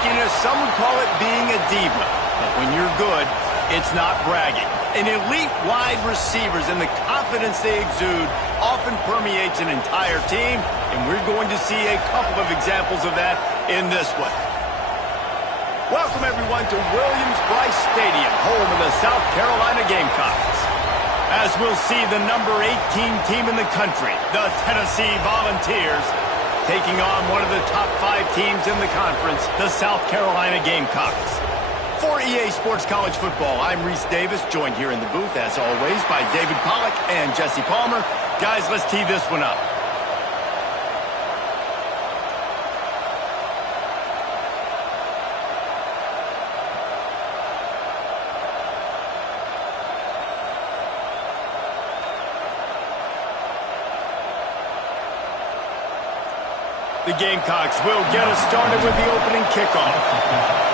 cockiness, some would call it being a diva. But when you're good, it's not bragging. An elite wide receivers and the confidence they exude often permeates an entire team, and we're going to see a couple of examples of that in this one. Welcome, everyone, to Williams-Brice Stadium, home of the South Carolina Gamecocks. As we'll see the number 18 team in the country, the Tennessee Volunteers, taking on one of the top 5 teams in the conference, the South Carolina Gamecocks. For EA Sports College Football, I'm Reese Davis, joined here in the booth, as always, by David Pollack and Jesse Palmer. Guys, let's tee this one up. The Gamecocks will get us started with the opening kickoff.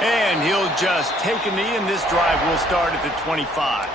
And he'll just take a knee, and this drive will start at the 25.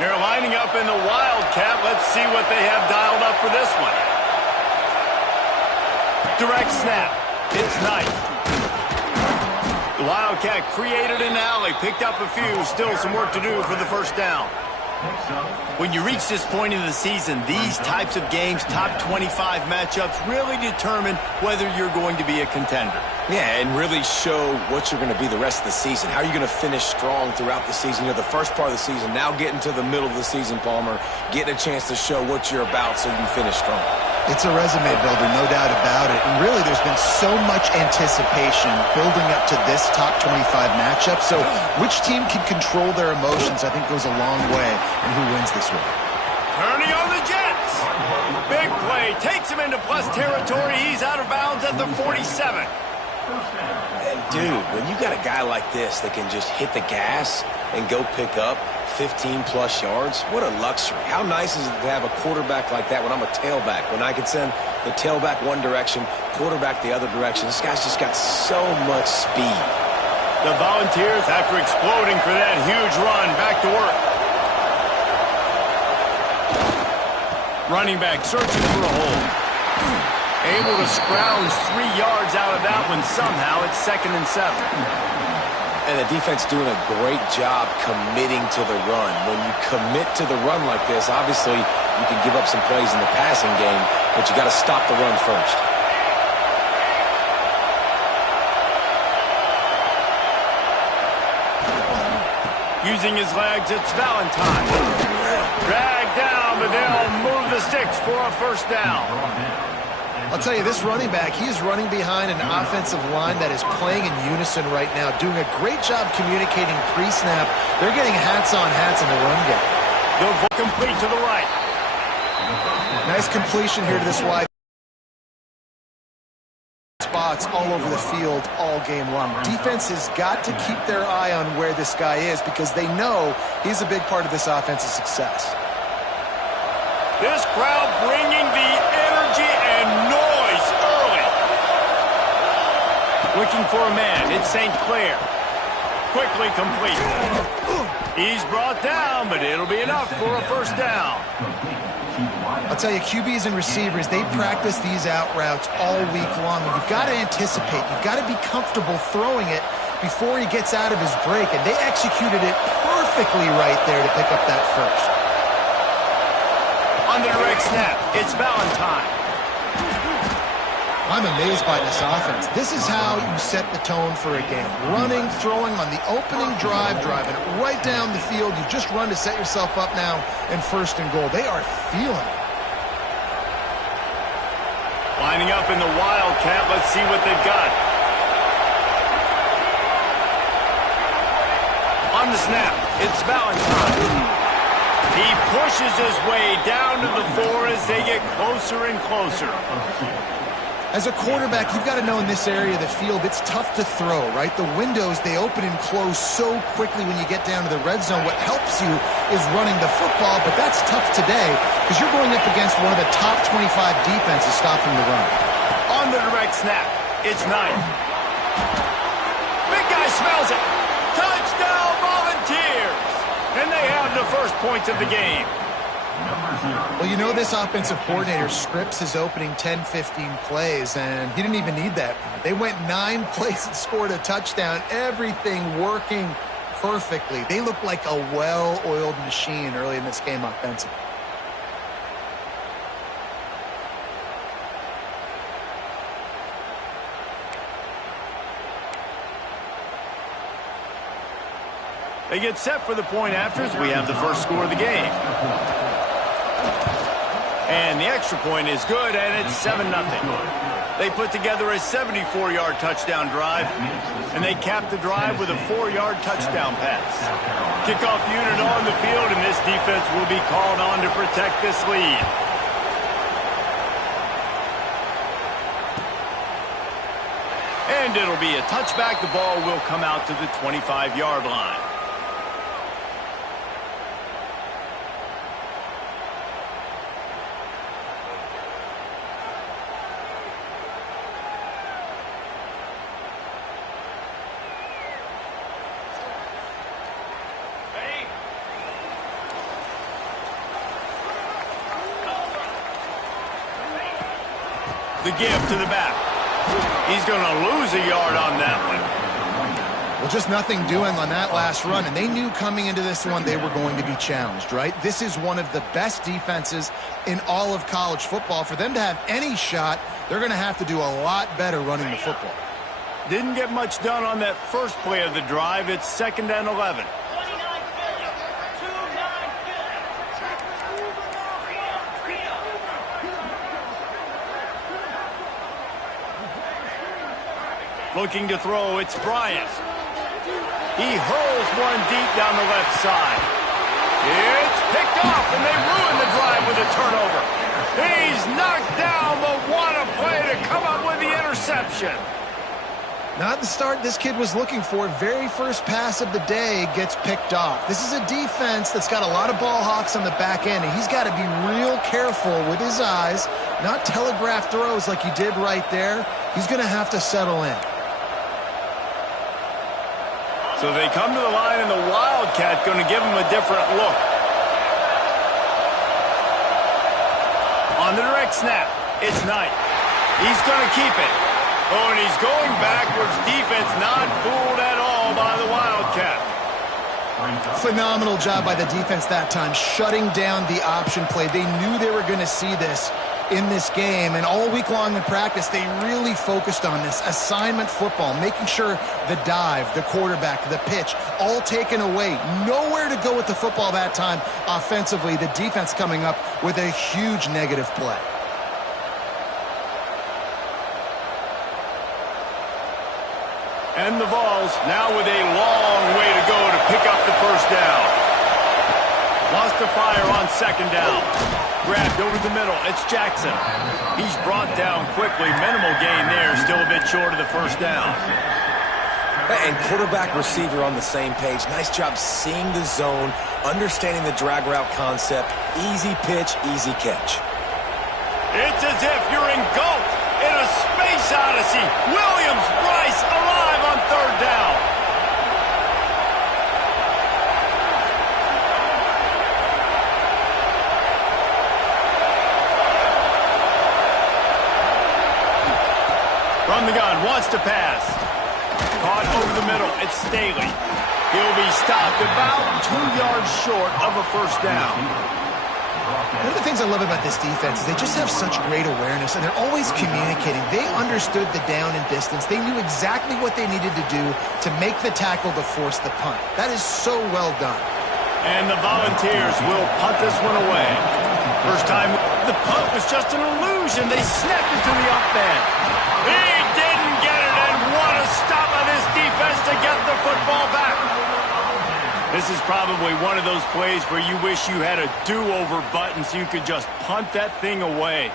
They're lining up in the Wildcat. Let's see what they have dialed up for this one. Direct snap. It's nice. The Wildcat created an alley, picked up a few, still some work to do for the first down. When you reach this point in the season, these types of games, top 25 matchups, really determine whether you're going to be a contender. Yeah, and really show what you're going to be the rest of the season. How are you going to finish strong throughout the season? You know, the first part of the season, now getting to the middle of the season, Palmer, getting a chance to show what you're about so you can finish strong. It's a resume builder, no doubt about it. And really, there's been so much anticipation building up to this top 25 matchup. So which team can control their emotions, I think, goes a long way in who wins this one. Turning on the Jets. Big play. Takes him into plus territory. He's out of bounds at the 47. And, dude, when you got a guy like this that can just hit the gas and go pick up 15-plus yards, what a luxury. How nice is it to have a quarterback like that when I'm a tailback, when I can send the tailback one direction, quarterback the other direction. This guy's just got so much speed. The Volunteers, after exploding for that huge run, back to work. Running back searching for a hole. Able to scrounge 3 yards out of that one somehow. It's 2nd and 7. And the defense doing a great job committing to the run. When you commit to the run like this, obviously you can give up some plays in the passing game, but you got to stop the run first. Using his legs, it's Valentine. Dragged down, but they'll move the sticks for a first down. I'll tell you, this running back, he's running behind an offensive line that is playing in unison right now, doing a great job communicating pre-snap. They're getting hats on hats in the run game. They'll complete to the right. Nice completion here to this wide spots all over the field all game long. Defense has got to keep their eye on where this guy is because they know he's a big part of this offense's success. This crowd bringing the energy and noise early. Looking for a man. It's St. Clair. Quickly complete. He's brought down, but it'll be enough for a first down. I'll tell you, QBs and receivers, they practice these out routes all week long. And you've got to anticipate. You've got to be comfortable throwing it before he gets out of his break. And they executed it perfectly right there to pick up that first. On the direct snap, it's Valentine. I'm amazed by this offense. This is how you set the tone for a game. Running, throwing on the opening drive, driving it right down the field. You just run to set yourself up now in 1st and goal. They are feeling it. Lining up in the Wildcat. Let's see what they've got. On the snap, it's Valentine. He pushes his way down to the 4 as they get closer and closer. As a quarterback, you've got to know in this area of the field, it's tough to throw, right? The windows, they open and close so quickly when you get down to the red zone. What helps you is running the football, but that's tough today because you're going up against one of the top 25 defenses stopping the run. On the direct snap, it's Knight. Big guy smells it. Touchdown, Volunteers! And they have the first points of the game. Well, you know this offensive coordinator scripts his opening 10, 15 plays, and he didn't even need that. They went 9 plays and scored a touchdown, everything working perfectly. They look like a well-oiled machine early in this game offensively. They get set for the point afters. We have the first score of the game. And the extra point is good, and it's 7-0. They put together a 74-yard touchdown drive, and they cap the drive with a 4-yard touchdown pass. Kickoff unit on the field, and this defense will be called on to protect this lead. And it'll be a touchback. The ball will come out to the 25-yard line. The give to the back. He's going to lose a yard on that one. Well, just nothing doing on that last run, and they knew coming into this one they were going to be challenged, right? This is one of the best defenses in all of college football. For them to have any shot, they're going to have to do a lot better running the football. Didn't get much done on that first play of the drive. It's 2nd and 11. Looking to throw, it's Bryant. He hurls one deep down the left side. It's picked off, and they ruin the drive with a turnover. He's knocked down, but what a play to come up with the interception. Not the start this kid was looking for. Very first pass of the day gets picked off. This is a defense that's got a lot of ball hawks on the back end, and he's got to be real careful with his eyes, not telegraph throws like he did right there. He's going to have to settle in. So they come to the line, and the Wildcat going to give him a different look. On the direct snap, it's Knight. He's going to keep it. Oh, and he's going backwards. Defense not fooled at all by the Wildcat. Phenomenal job by the defense that time, shutting down the option play. They knew they were going to see this in this game, and all week long in practice, they really focused on this assignment football, making sure the dive, the quarterback, the pitch, all taken away. Nowhere to go with the football that time offensively. The defense coming up with a huge negative play. And the Vols now with a long way to go to pick up the first down. Lost to fire on 2nd down. Grabbed over the middle. It's Jackson. He's brought down quickly. Minimal gain there. Still a bit short of the first down. And quarterback receiver on the same page. Nice job seeing the zone, understanding the drag route concept. Easy pitch, easy catch. It's as if you're engulfed in a space odyssey. Williams-Brice alive on 3rd down. From the gun, wants to pass. Caught over the middle, it's Staley. He'll be stopped about 2 yards short of a first down. One of the things I love about this defense is they just have such great awareness, and they're always communicating. They understood the down and distance. They knew exactly what they needed to do to make the tackle to force the punt. That is so well done. And the Volunteers will punt this one away. First time, the punt was just an illusion. They snapped it to the up end. He didn't get it, and what a stop by this defense to get the football back. This is probably one of those plays where you wish you had a do-over button so you could just punt that thing away.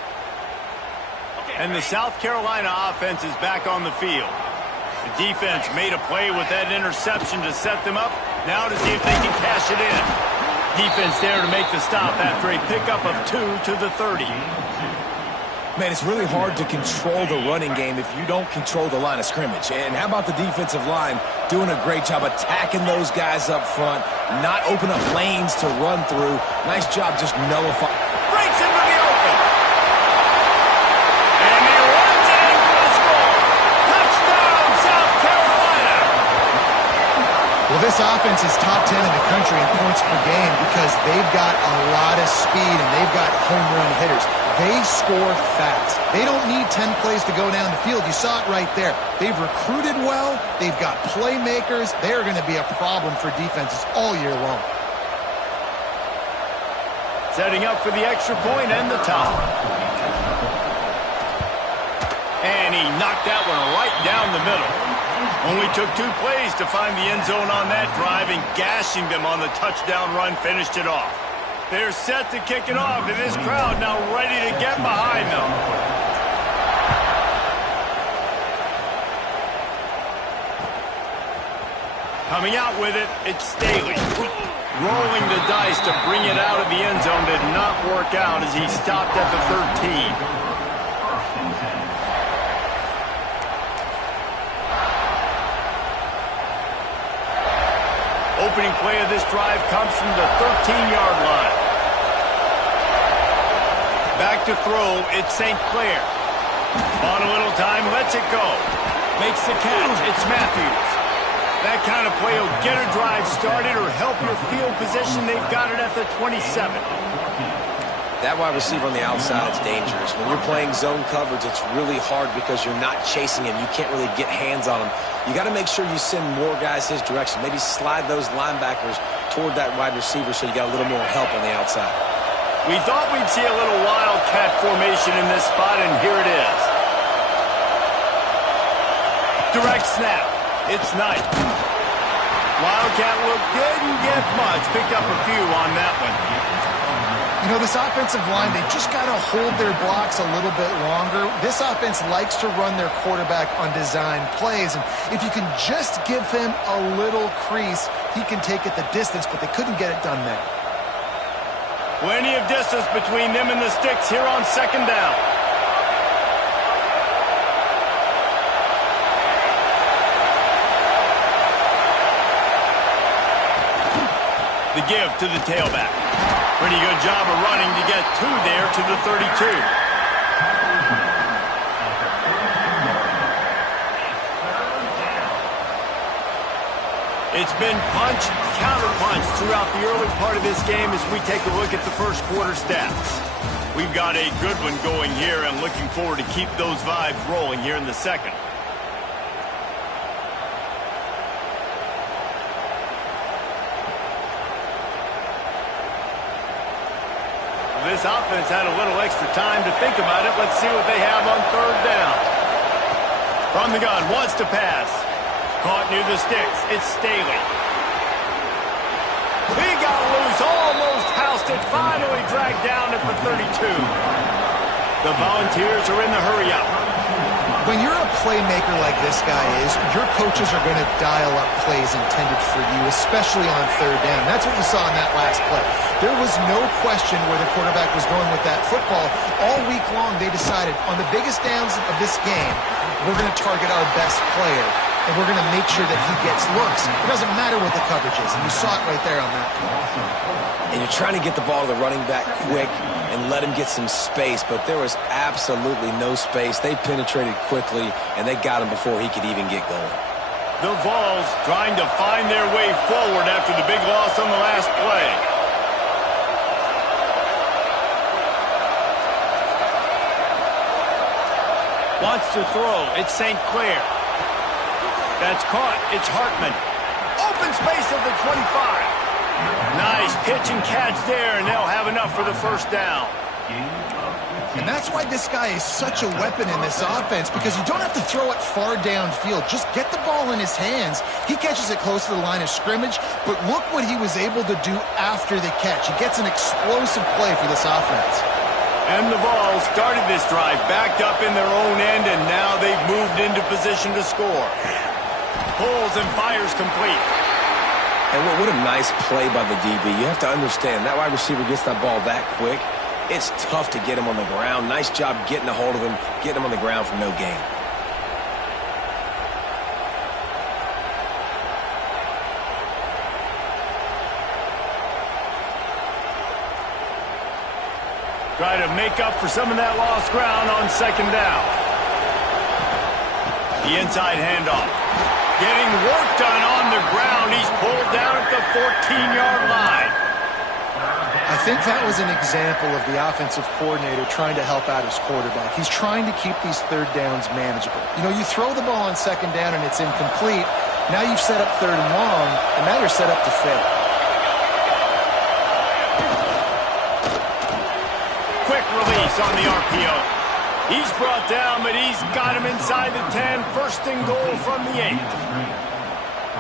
And the South Carolina offense is back on the field. The defense made a play with that interception to set them up. Now to see if they can cash it in. Defense there to make the stop after a pickup of 2 to the 30. Man, it's really hard to control the running game if you don't control the line of scrimmage. And how about the defensive line doing a great job attacking those guys up front, not open up lanes to run through. Nice job just nullifying. Breaks into the open. And he runs it in for the score. Touchdown, South Carolina. Well, this offense is top 10 in the country in points per game because they've got a lot of speed and they've got home run hitters. They score fast. They don't need 10 plays to go down the field. You saw it right there. They've recruited well. They've got playmakers. They're going to be a problem for defenses all year long. Setting up for the extra point and the top. And he knocked that one right down the middle. Only took 2 plays to find the end zone on that drive, and gashing them on the touchdown run finished it off. They're set to kick it off, and this crowd now ready to get behind them. Coming out with it, it's Staley. Rolling the dice to bring it out of the end zone did not work out as he stopped at the 13. Opening play of this drive comes from the 13-yard line. Back to throw, it's St. Clair. On a little time, lets it go. Makes the catch, it's Matthews. That kind of play will get a drive started or help your field position. They've got it at the 27. That wide receiver on the outside is dangerous. When you're playing zone coverage, it's really hard because you're not chasing him. You can't really get hands on him. You got to make sure you send more guys his direction. Maybe slide those linebackers toward that wide receiver so you got a little more help on the outside. We thought we'd see a little wildcat formation in this spot, and here it is. Direct snap. It's Knight. Wildcat looked good and get much. Picked up a few on that one. You know, this offensive line, they just got to hold their blocks a little bit longer. This offense likes to run their quarterback on design plays, and if you can just give him a little crease, he can take it the distance, but they couldn't get it done there. Plenty of distance between them and the sticks here on second down. The give to the tailback. Pretty good job of running to get 2 there to the 32. It's been punch, counter-punch throughout the early part of this game as we take a look at the first quarter stats. We've got a good one going here and looking forward to keep those vibes rolling here in the second. This offense had a little extra time to think about it. Let's see what they have on third down. From the gun, wants to pass. Caught near the sticks. It's Staley. He got loose, almost housed it, finally dragged down at the 32. The Volunteers are in the hurry-up. When you're a playmaker like this guy is, your coaches are going to dial up plays intended for you, especially on third down. That's what you saw in that last play. There was no question where the quarterback was going with that football. All week long, they decided on the biggest downs of this game, we're going to target our best player, and we're going to make sure that he gets looks. It doesn't matter what the coverage is, and you saw it right there on that play. And you're trying to get the ball to the running back quick and let him get some space, but there was absolutely no space. They penetrated quickly, and they got him before he could even get going. The Vols trying to find their way forward after the big loss on the last play. Wants to throw. It's St. Clair. That's caught. It's Hartman. Open space at the 25. Nice pitch and catch there, and they'll have enough for the first down. And that's why this guy is such a weapon in this offense, because you don't have to throw it far downfield. Just get the ball in his hands. He catches it close to the line of scrimmage, but look what he was able to do after the catch. He gets an explosive play for this offense. And the ball started this drive backed up in their own end, and now they've moved into position to score. Pulls and fires complete. And what a nice play by the DB. You have to understand, that wide receiver gets that ball that quick. It's tough to get him on the ground. Nice job getting a hold of him, getting him on the ground for no gain. Try to make up for some of that lost ground on second down. The inside handoff. Getting work done on the ground. He's pulled down at the 14-yard line. I think that was an example of the offensive coordinator trying to help out his quarterback. He's trying to keep these third downs manageable. You know, you throw the ball on second down and it's incomplete. Now you've set up third and long, and now you're set up to fail. Release on the RPO. He's brought down, but he's got him inside the 10. First and goal from the 8.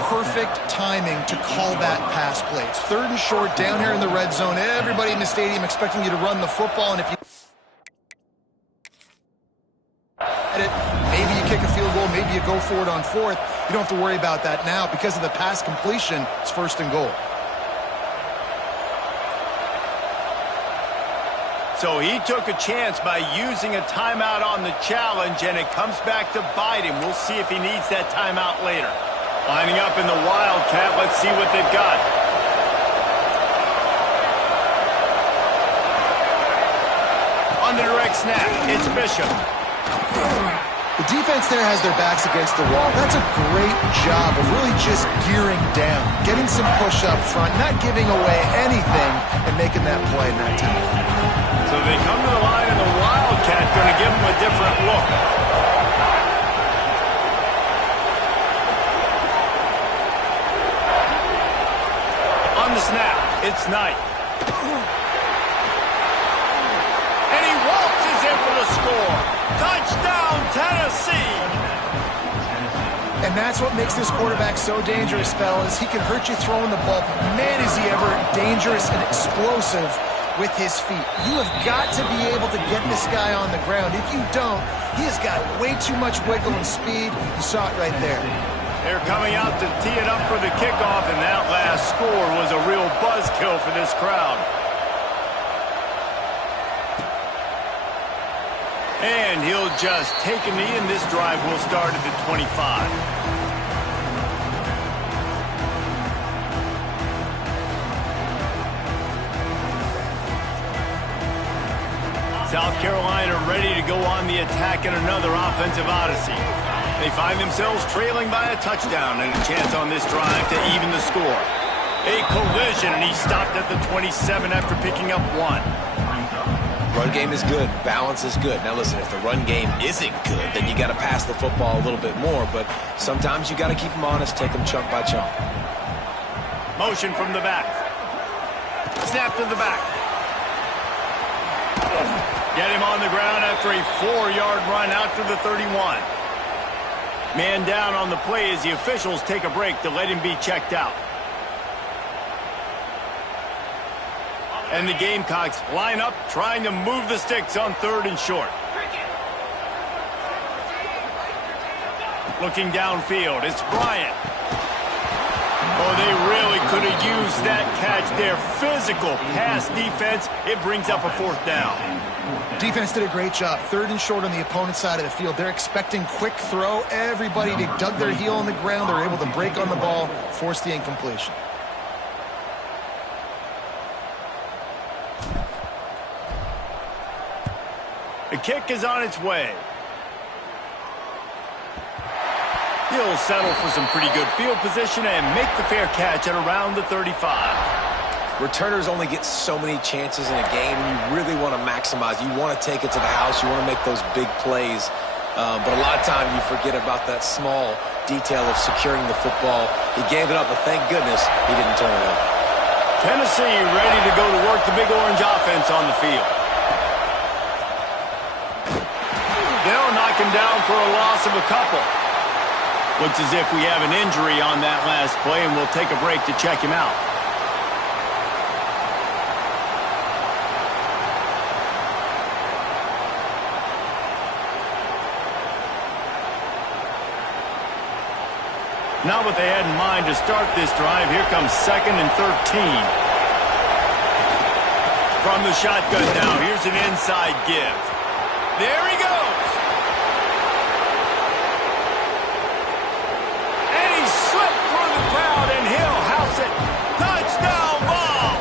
Perfect timing to call that pass play. It's third and short down here in the red zone. Everybody in the stadium expecting you to run the football, and if you maybe you kick a field goal, maybe you go for it on fourth. You don't have to worry about that now. Because of the pass completion, it's first and goal. So he took a chance by using a timeout on the challenge, and it comes back to bite him. We'll see if he needs that timeout later. Lining up in the Wildcat. Let's see what they've got. On the direct snap, it's Bishop. The defense there has their backs against the wall. That's a great job of really just gearing down, getting some push up front, not giving away anything, and making that play in that time. So they come to the line, and the Wildcat going to give them a different look. On the snap, it's Knight. And he waltzes in for the score. Touchdown, Tennessee! And that's what makes this quarterback so dangerous, fellas. He can hurt you throwing the ball. Man, is he ever dangerous and explosive with his feet. You have got to be able to get this guy on the ground. If you don't, he has got way too much wiggle and speed. You saw it right there. They're coming out to tee it up for the kickoff, and that last score was a real buzzkill for this crowd. And he'll just take a knee, and this drive will start at the 25. South Carolina ready to go on the attack in another offensive odyssey. They find themselves trailing by a touchdown and a chance on this drive to even the score. A collision, and he stopped at the 27 after picking up 1. Run game is good. Balance is good. Now listen, if the run game isn't good, then you got to pass the football a little bit more. But sometimes you got to keep them honest, take them chunk by chunk. Motion from the back. Snap to the back. Get him on the ground after a 4-yard run out to the 31. Man down on the play as the officials take a break to let him be checked out. And the Gamecocks line up, trying to move the sticks on third and short. Looking downfield, it's Bryant. Oh, they really could have used that catch there. Physical pass defense. It brings up a 4th down. Defense did a great job. Third and short on the opponent's side of the field. They're expecting quick throw. Everybody, they dug their heel on the ground. They're able to break on the ball, force the incompletion. The kick is on its way. He'll settle for some pretty good field position and make the fair catch at around the 35. Returners only get so many chances in a game, and you really want to maximize. You want to take it to the house. You want to make those big plays. But a lot of times you forget about that small detail of securing the football. He gave it up, but thank goodness he didn't turn it over. Tennessee ready to go to work the Big Orange offense on the field. They'll knock him down for a loss of a couple. Looks as if we have an injury on that last play, and we'll take a break to check him out. Not what they had in mind to start this drive. Here comes 2nd and 13. From the shotgun now, here's an inside give. There he goes. And he slipped through the crowd, and he'll house it. Touchdown ball.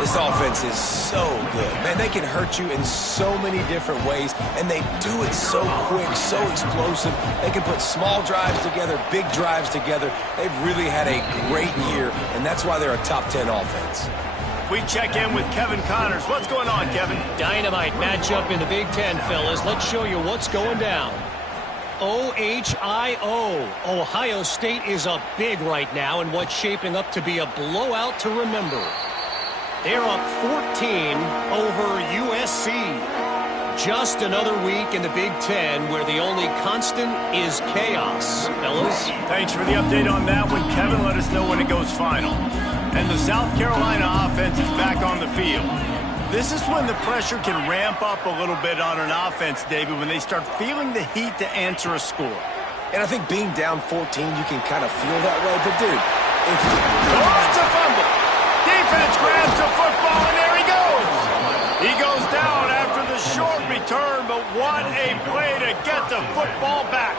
This offense is so good. Man, they can hurt you in so many different ways, and they do it so quick, so explosive. They can put small drives together, big drives together. They've really had a great year, and that's why they're a top 10 offense. We check in with Kevin Connors. What's going on, Kevin? Dynamite matchup in the Big Ten, fellas. Let's show you what's going down. OHIO. Ohio State is up big right now in what's shaping up to be a blowout to remember. They're up 14 over USC. Just another week in the Big Ten where the only constant is chaos, fellas. Thanks for the update on that one, Kevin. Let us know when it goes final. And the South Carolina offense is back on the field. This is when the pressure can ramp up a little bit on an offense, David, when they start feeling the heat to answer a score. And I think being down 14, you can kind of feel that way. But, dude, if you... Oh, it's a fumble. Defense grabs the football, and there he goes. He goes down after the short return, but what a play to get the football back.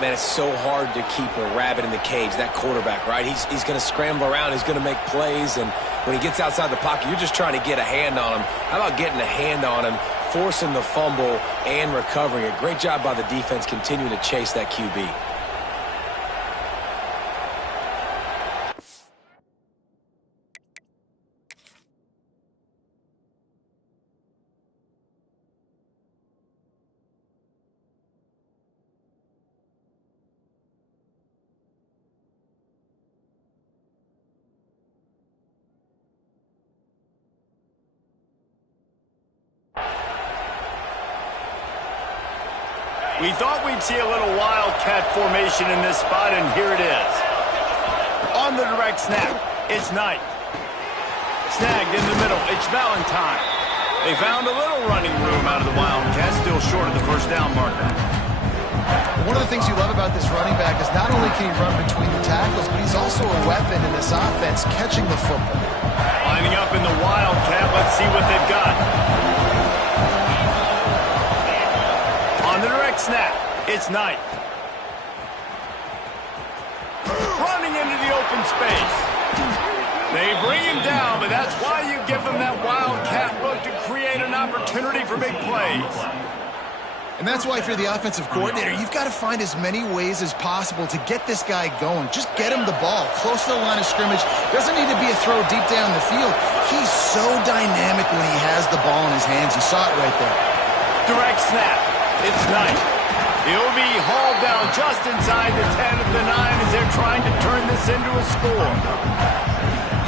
Man, it's so hard to keep a rabbit in the cage, that quarterback, right? He's going to scramble around. He's going to make plays, and when he gets outside the pocket, you're just trying to get a hand on him. How about getting a hand on him, forcing the fumble, and recovering it? Great job by the defense continuing to chase that QB. We thought we'd see a little wildcat formation in this spot, and here it is. On the direct snap, it's Knight. Snagged in the middle, it's Valentine. They found a little running room out of the Wildcats, still short of the first down marker. One of the things you love about this running back is not only can he run between the tackles, but he's also a weapon in this offense, catching the football. Lining up in the Wildcat, let's see what they've got. On the direct snap, it's Knight. Running into the open space. They bring him down, but that's why you give them that wildcat look to create an opportunity for big plays. And that's why if you're the offensive coordinator, you've got to find as many ways as possible to get this guy going. Just get him the ball close to the line of scrimmage. Doesn't need to be a throw deep down the field. He's so dynamic when he has the ball in his hands. You saw it right there. Direct snap. It's Knight. He'll be hauled down just inside the 10 of the 9 as they're trying to turn this into a score.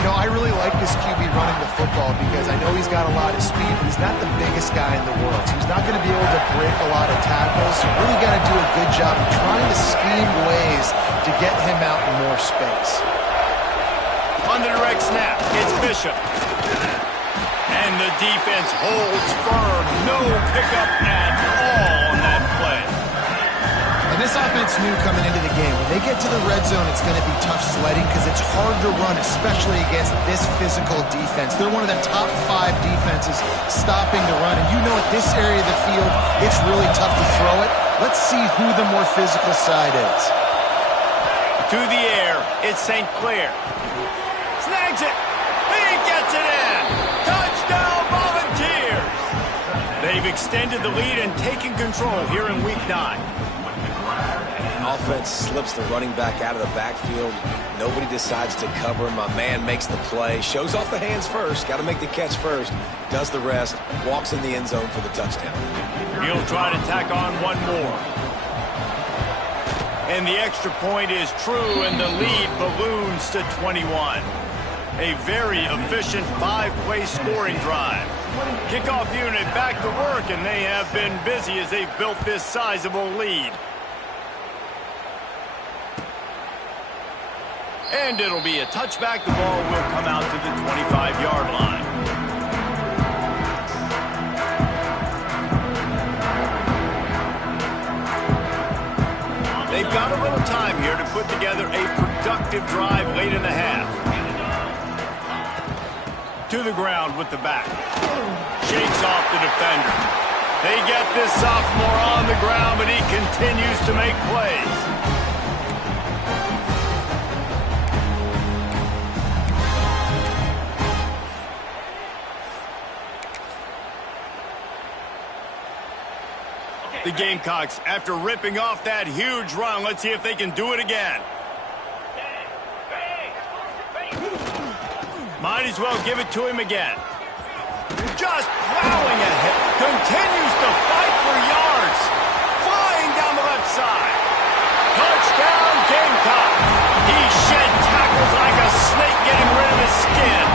You know, I really like this QB running the football because I know he's got a lot of speed, but he's not the biggest guy in the world. So he's not going to be able to break a lot of tackles. You really got to do a good job of trying to scheme ways to get him out in more space. On the direct snap, it's Bishop. And the defense holds firm. No pickup at all on that play. And this offense knew coming into the game, when they get to the red zone, it's going to be tough sledding because it's hard to run, especially against this physical defense. They're one of the top 5 defenses stopping the run. And you know at this area of the field, it's really tough to throw it. Let's see who the more physical side is. To the air, it's St. Clair. Snags it. He gets it in. Touchdown Volunteers. They've extended the lead and taken control here in Week 9. Offense slips the running back out of the backfield. Nobody decides to cover him. My man makes the play. Shows off the hands first. Got to make the catch first. Does the rest. Walks in the end zone for the touchdown. He'll try to tack on one more. And the extra point is true, and the lead balloons to 21. A very efficient 5-play scoring drive. Kickoff unit back to work, and they have been busy as they've built this sizable lead. And it'll be a touchback. The ball will come out to the 25-yard line. They to put together a productive drive late in the half. To the ground with the back. Shakes off the defender. They get this sophomore on the ground, but he continues to make plays. The Gamecocks, after ripping off that huge run, let's see if they can do it again. Might as well give it to him again. Just plowing ahead. Continues to fight for yards. Flying down the left side. Touchdown, Gamecocks. He shed tackles like a snake getting rid of his skin.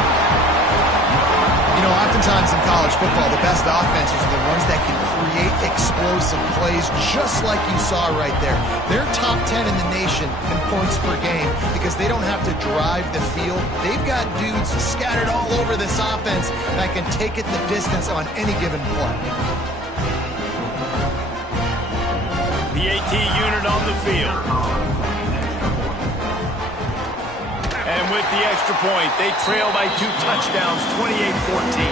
You know, oftentimes in college football, the best offenses are the ones that can create explosive plays just like you saw right there. They're top 10 in the nation in points per game because they don't have to drive the field. They've got dudes scattered all over this offense that can take it the distance on any given play. The AT unit on the field. And with the extra point, they trail by 2 touchdowns, 28-14.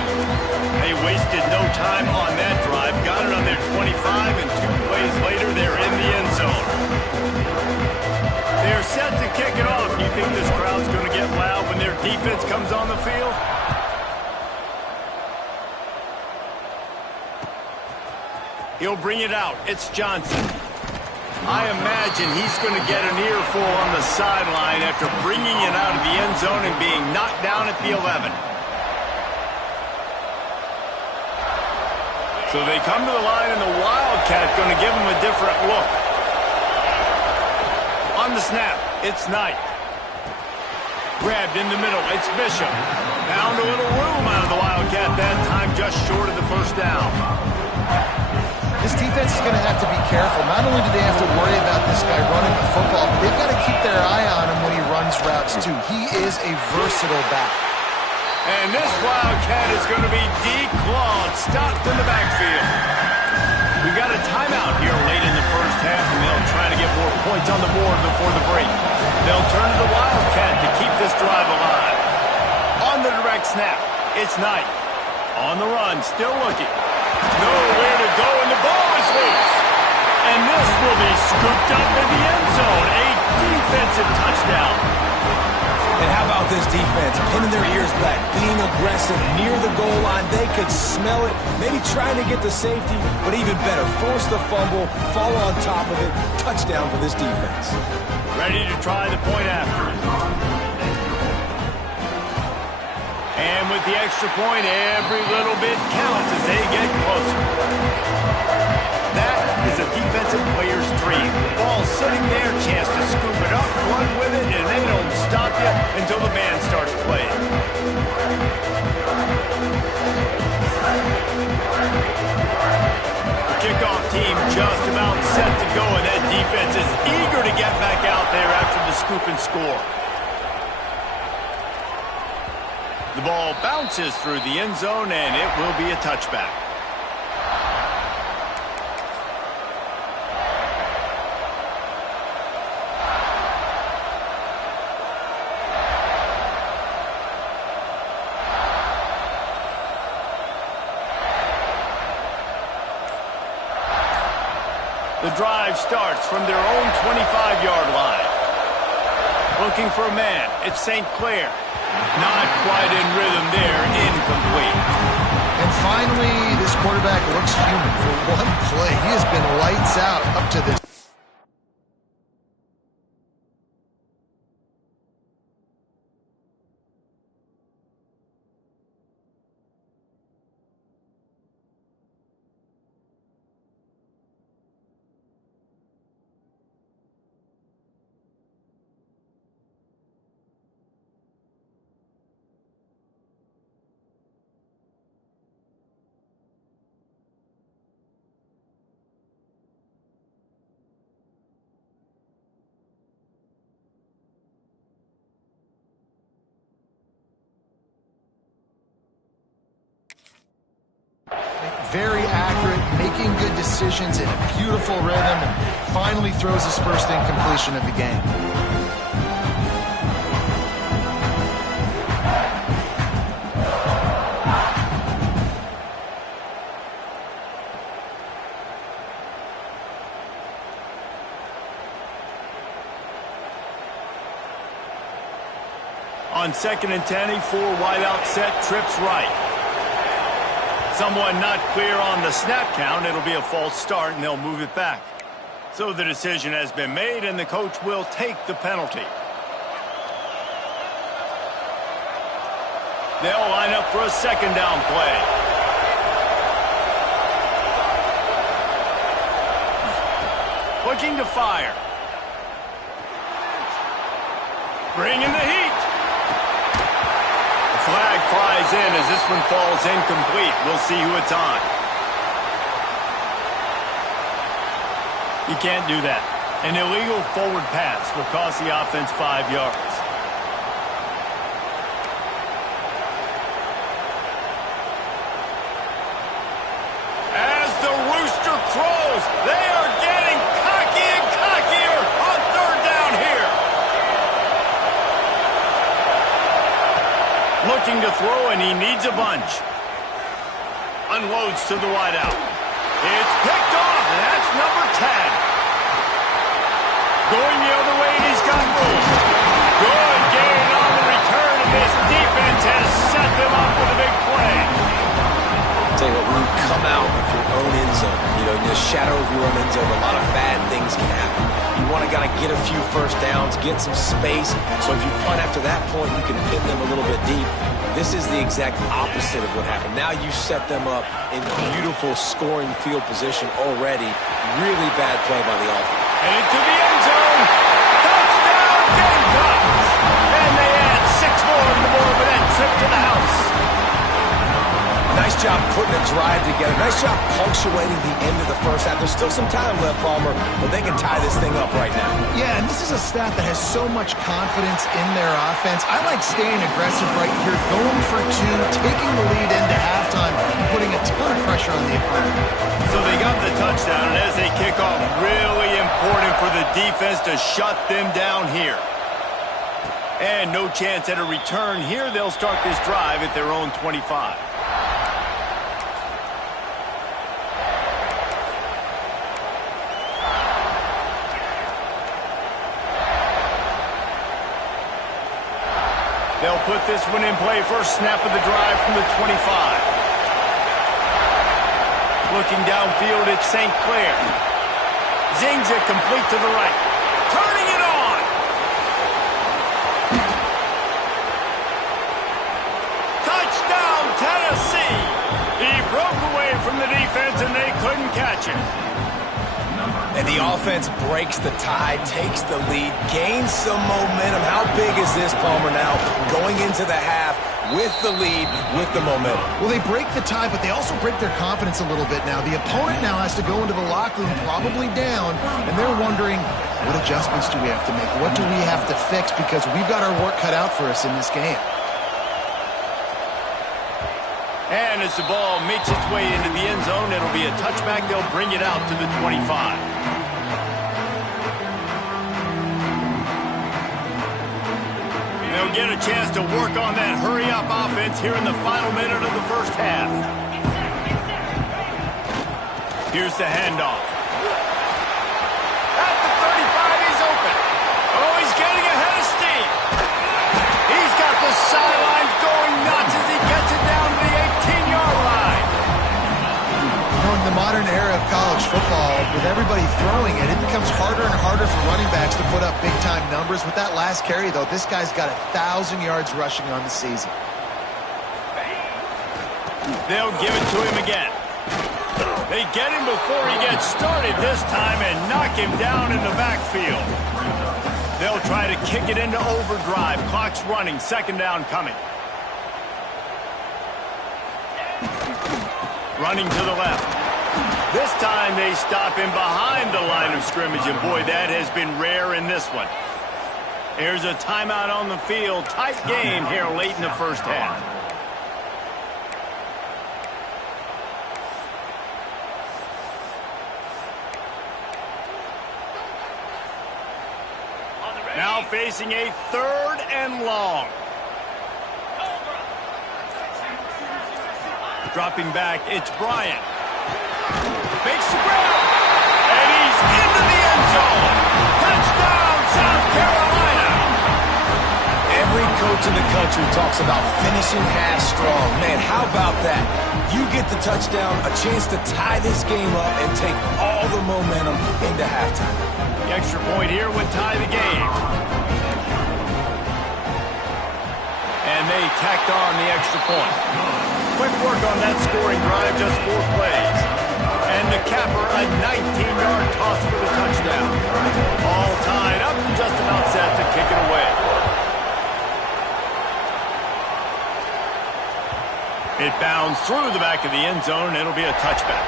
They wasted no time on that drive. Got it on their 25, and 2 plays later, they're in the end zone. They're set to kick it off. Do you think this crowd's going to get loud when their defense comes on the field? He'll bring it out. It's Johnson. I imagine he's going to get an earful on the sideline after bringing it out of the end zone and being knocked down at the 11. So they come to the line, and the Wildcat going to give him a different look. On the snap, it's Knight. Grabbed in the middle, it's Bishop. Found a little room out of the Wildcat that time, just short of the first down. This defense is going to have to be careful. Not only do they have to worry about this guy running the football, but they've got to keep their eye on him when he runs routes, too. He is a versatile back. And this Wildcat is going to be declawed, stopped in the backfield. We've got a timeout here late in the first half, and they'll try to get more points on the board before the break. They'll turn to the Wildcat to keep this drive alive. On the direct snap, it's Knight. On the run, still looking. Nowhere to go, and the ball is loose. And this will be scooped up in the end zone. A defensive touchdown. And how about this defense? Pinning their ears back, being aggressive near the goal line. They could smell it, maybe trying to get the safety, but even better, force the fumble, fall on top of it. Touchdown for this defense. Ready to try the point after. And with the extra point, every little bit counts as they get closer. That is a defensive player's dream. Ball sitting there, chance to scoop it up, run with it, and they don't stop you until the band starts playing. The kickoff team just about set to go, and that defense is eager to get back out there after the scoop and score. The ball bounces through the end zone, and it will be a touchback. The drive starts from their own 25-yard line. Looking for a man. It's St. Clair. Not quite in rhythm there. Incomplete. And finally, this quarterback looks human. For one play, he has been lights out up to this. very accurate, making good decisions in a beautiful rhythm, and finally throws his first incompletion of the game. On 2nd and 10, a 4-wideout set, trips right. Someone not clear on the snap count. It'll be a false start, and they'll move it back. So the decision has been made, and the coach will take the penalty. They'll line up for a 2nd down play. Looking to fire. Bring in the heat. Flag flies in as this one falls incomplete. We'll see who it's on. You can't do that. An illegal forward pass will cost the offense 5 yards. As the rooster crows, they are getting cocky and cockier on 3rd down here. Looking to throw, and he needs a bunch. Unloads to the wideout. It's picked off, and that's number 10. Going the other way, and he's got room. Good gain on the return, and this defense has set them up with a big play. Tell you what, when you come out of your own end zone, you know, in the shadow of your own end zone, a lot of bad things can happen. You want to get a few first downs, get some space, so if you punt after that point, you can pin them a little bit deep. This is the exact opposite of what happened. Now you set them up in beautiful scoring field position already. Really bad play by the offense. And into the end zone. Touchdown, Gamecocks! And they add 6 more on the board with that trip to the house. Nice job putting a drive together. Nice job punctuating the end of the first half. There's still some time left, Palmer, but they can tie this thing up right now. Yeah, and this is a staff that has so much confidence in their offense. I like staying aggressive right here, going for 2, taking the lead into halftime, putting a ton of pressure on the opponent. So they got the touchdown, and as they kick off, really important for the defense to shut them down here. And no chance at a return here. They'll start this drive at their own 25. They'll put this one in play. First snap of the drive from the 25. Looking downfield, it's St. Clair. Zings it complete to the right. Turning it on. Touchdown, Tennessee. He broke away from the defense, and they couldn't catch it. And the offense breaks the tie, takes the lead, gains some momentum. How big is this, Palmer, now? Going into the half with the lead, with the momentum. Well, they break the tie, but they also break their confidence a little bit now. The opponent now has to go into the locker room probably down, and they're wondering, what adjustments do we have to make? What do we have to fix? Because we've got our work cut out for us in this game. And as the ball makes its way into the end zone, it'll be a touchback. They'll bring it out to the 25. They'll get a chance to work on that hurry-up offense here in the final minute of the first half. Here's the handoff. At the 35, he's open. Oh, he's getting ahead of steam. He's got the sidelines going nuts as he gets it down to the 18-yard line. In the modern era of college football, with everybody throwing it, it becomes harder and harder for running backs to put up big-time numbers. With that last carry, though, this guy's got 1,000 yards rushing on the season. They'll give it to him again. They get him before he gets started this time and knock him down in the backfield. They'll try to kick it into overdrive. Clock's running. 2nd down coming. Running to the left. This time they stop him behind the line of scrimmage, and boy, that has been rare in this one. Here's a timeout on the field. Tight game here late in the first half. Now facing a 3rd and long. Dropping back, it's Bryant. Makes the grab. And he's into the end zone. Touchdown, South Carolina. Every coach in the country talks about finishing half strong. Man, how about that? You get the touchdown, a chance to tie this game up and take all the momentum into halftime. The extra point here would tie the game. And they tacked on the extra point. Quick work on that scoring drive, just 4 plays. And the capper, a 19-yard toss for the touchdown. All tied up and just about set to kick it away. It bounds through the back of the end zone, and it'll be a touchback.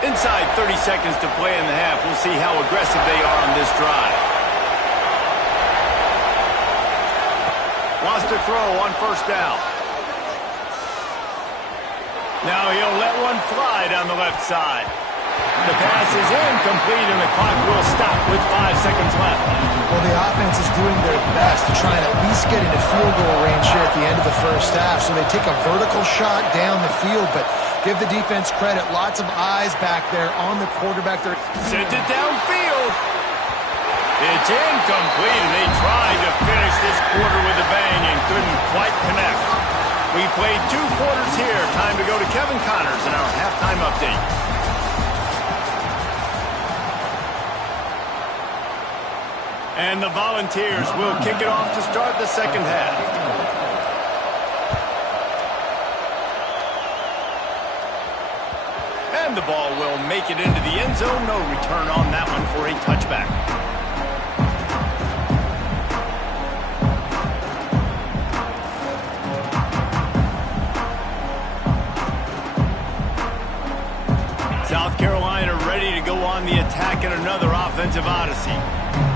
Inside 30 seconds to play in the half. We'll see how aggressive they are on this drive. Wants to throw on 1st down. Now he'll let one fly down the left side. The pass is incomplete, and the clock will stop with 5 seconds left. Well, the offense is doing their best to try and at least get into field goal range here at the end of the 1st half. So they take a vertical shot down the field, but give the defense credit. Lots of eyes back there on the quarterback. Sent it downfield. It's incomplete, and they tried to finish this quarter with a bang and couldn't quite connect. We played 2 quarters here. Time to go to Kevin Connors in our halftime update. And the Volunteers will kick it off to start the 2nd half. And the ball will make it into the end zone. No return on that one for a touchback. South Carolina ready to go on the attack in another offensive odyssey.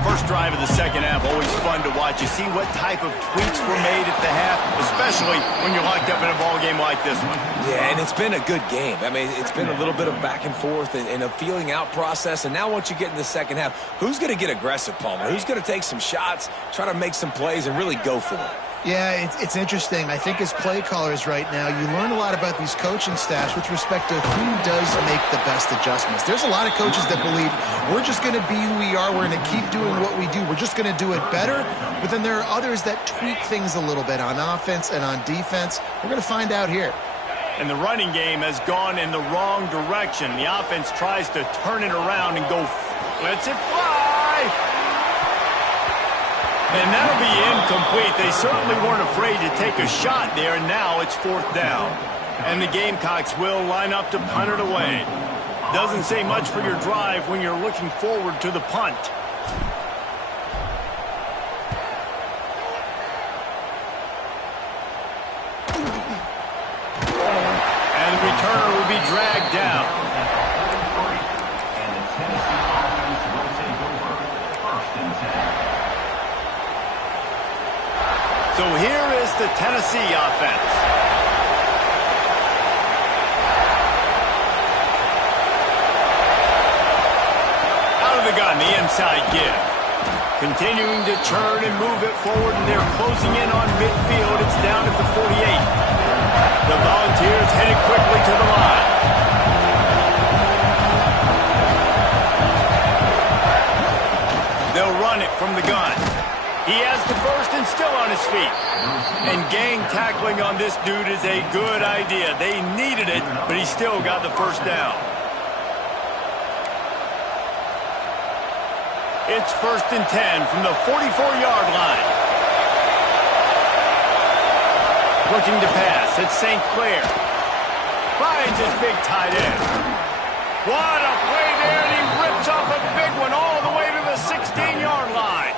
First drive of the 2nd half, always fun to watch. You see what type of tweaks were made at the half, especially when you're locked up in a ball game like this one. Yeah, and it's been a good game. I mean, it's been a little bit of back and forth and a feeling out process. And now once you get in the 2nd half, who's going to get aggressive, Palmer? Who's going to take some shots, try to make some plays, and really go for it? Yeah, it's interesting. I think as play callers right now, you learn a lot about these coaching staffs with respect to who does make the best adjustments. There's a lot of coaches that believe we're just going to be who we are. We're going to keep doing what we do. We're just going to do it better. But then there are others that tweak things a little bit on offense and on defense. We're going to find out here. And the running game has gone in the wrong direction. The offense tries to turn it around and go, lets it fly. And that'll be incomplete. They certainly weren't afraid to take a shot there, and now it's 4th down. And the Gamecocks will line up to punt it away. Doesn't say much for your drive when you're looking forward to the punt. And the returner will be dragged down. And the Tennessee offense will take over 1st and 10. So here is the Tennessee offense. Out of the gun, the inside give. Continuing to churn and move it forward, and they're closing in on midfield. It's down at the 48. The Volunteers headed quickly to the line. They'll run it from the gun. He has the first and still on his feet. And gang tackling on this dude is a good idea. They needed it, but he still got the 1st down. It's 1st and 10 from the 44-yard line. Looking to pass. It's St. Clair. Finds his big tight end. What a play there, and he rips off a big one all the way to the 16-yard line.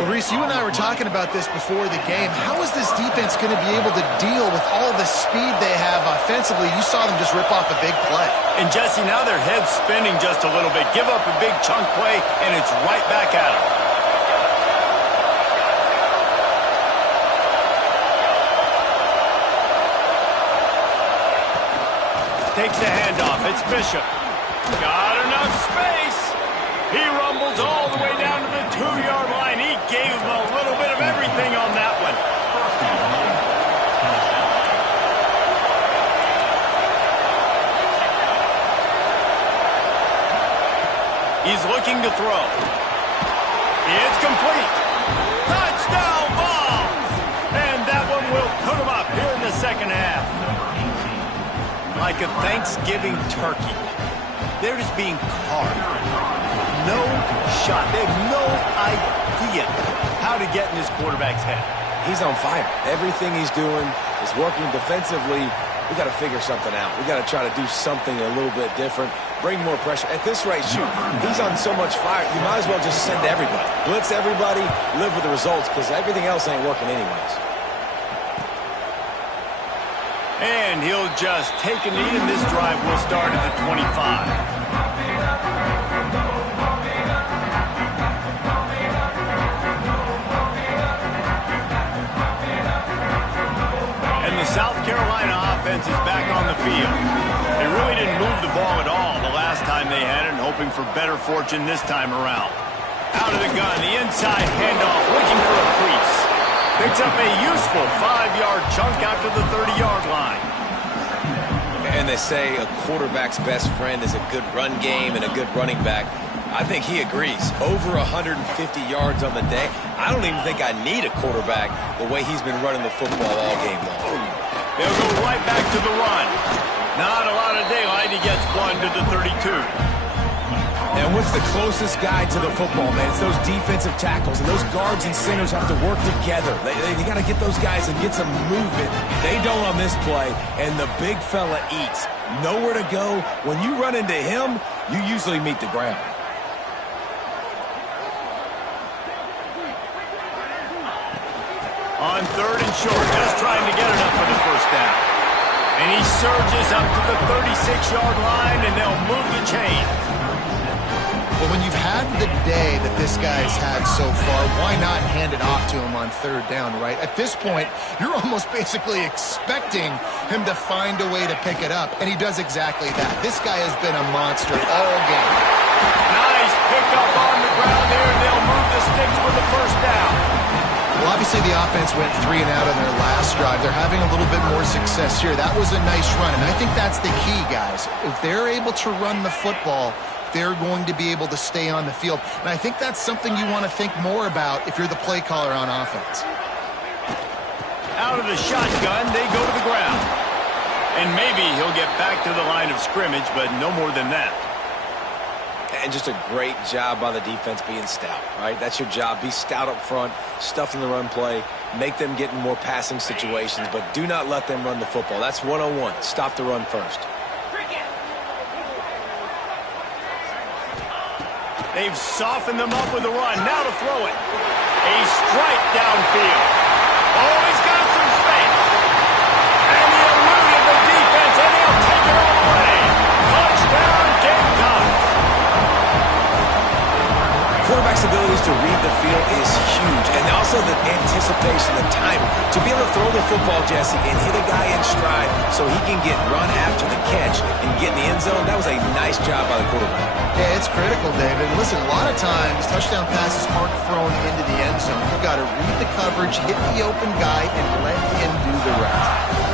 Well, Reese, you and I were talking about this before the game. How is this defense going to be able to deal with all the speed they have offensively? You saw them just rip off a big play. And, Jesse, now their head's spinning just a little bit. Give up a big chunk play, and it's right back at them. takes the handoff. It's Bishop. Got enough space. He rumbles all the way down to the 2-yard line. He gave him a little bit of everything on that one. He's looking to throw. It's complete. Touchdown ball! And that one will put him up here in the second half. Like a Thanksgiving turkey. They're just being carved. No shot. They have no idea how to get in this quarterback's head. He's on fire. Everything he's doing is working defensively. We got to figure something out. We got to try to do something a little bit different. Bring more pressure. At this rate, shoot, he's on so much fire, you might as well just send everybody. Blitz everybody, live with the results, because everything else ain't working anyways. And he'll just take a knee, and this drive will start at the 25. South Carolina offense is back on the field. They really didn't move the ball at all the last time they had it, and hoping for better fortune this time around. Out of the gun, the inside handoff, looking for a crease. Picks up a useful 5-yard chunk out to the 30-yard line. And they say a quarterback's best friend is a good run game and a good running back. I think he agrees. Over 150 yards on the day. I don't even think I need a quarterback the way he's been running the football all game long. They'll go right back to the run. Not a lot of daylight. He gets one to the 32. And what's the closest guy to the football, man? It's those defensive tackles, and those guards and centers have to work together. They got to get those guys and get some movement. They don't on this play, and the big fella eats. Nowhere to go. When you run into him, you usually meet the ground. On 3rd and short, just trying to get enough for the first down. And he surges up to the 36-yard line, and they'll move the chain. Well, when you've had the day that this guy's had so far, why not hand it off to him on 3rd down, right? At this point, you're almost basically expecting him to find a way to pick it up, and he does exactly that. This guy has been a monster all game. Nice pickup on the ground there, and they'll move the sticks with the first down. Well, obviously the offense went 3 and out on their last drive. They're having a little bit more success here. That was a nice run, and I think that's the key, guys. If they're able to run the football, they're going to be able to stay on the field. And I think that's something you want to think more about if you're the play caller on offense. Out of the shotgun, they go to the ground. And maybe he'll get back to the line of scrimmage, but no more than that. And just a great job by the defense being stout, right? That's your job. Be stout up front, stuff in the run play, make them get in more passing situations, but do not let them run the football. That's 101. Stop the run first. They've softened them up with a run. Now to throw it. A strike downfield. Oh, he's got some space. And he eluded the defense, and he'll take it all away. Touchdown, Gamecocks. Quarterback's abilities to read the field is huge, and also the anticipation, the time to be able to throw the football, Jesse, and hit a guy in stride so he can get run after the catch and get in the end zone. That was a nice job by the quarterback. Yeah, it's critical, David. Listen, a lot of times touchdown passes aren't thrown into the end zone. You've got to read the coverage, hit the open guy, and let him do the rest.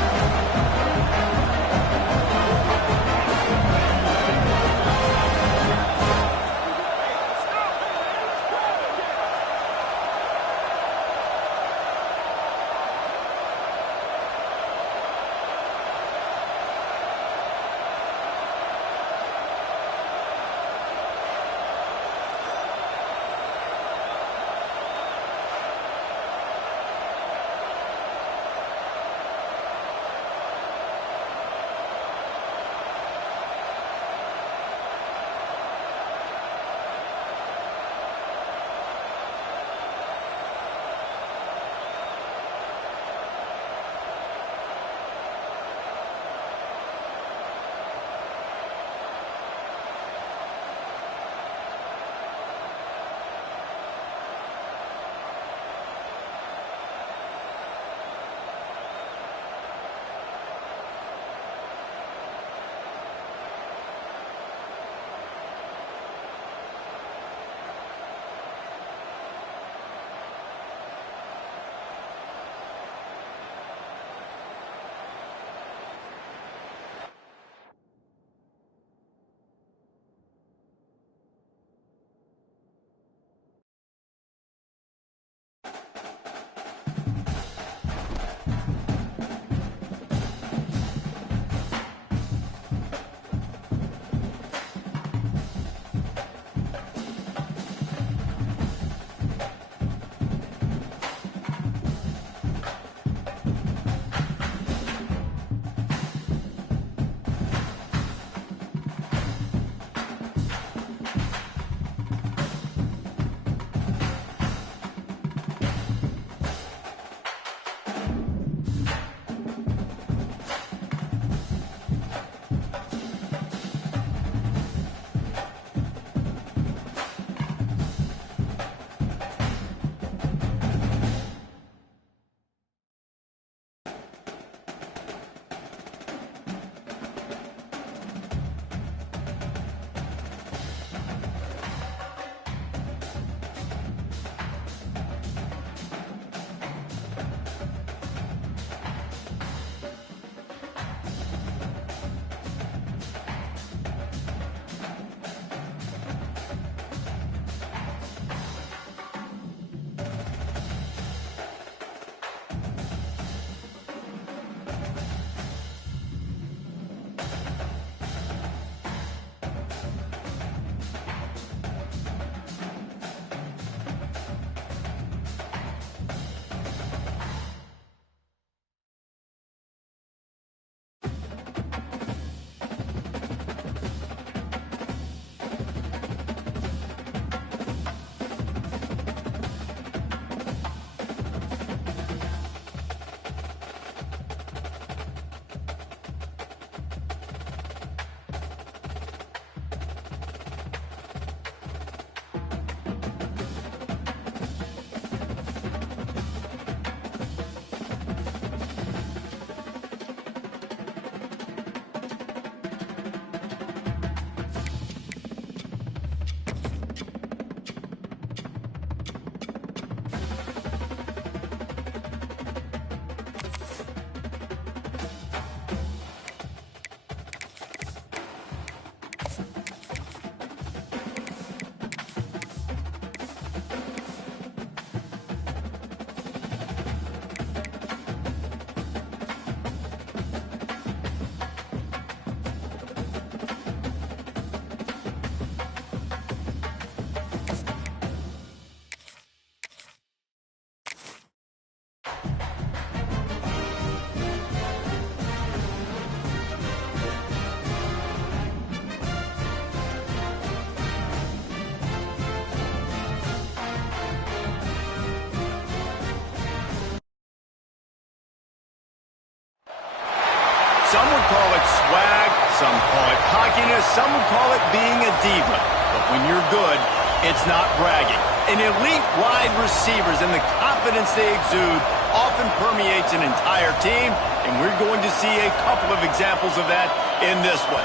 Some would call it swag, some call it cockiness, some would call it being a diva. But when you're good, it's not bragging. And elite wide receivers and the confidence they exude often permeates an entire team, and we're going to see a couple of examples of that in this one.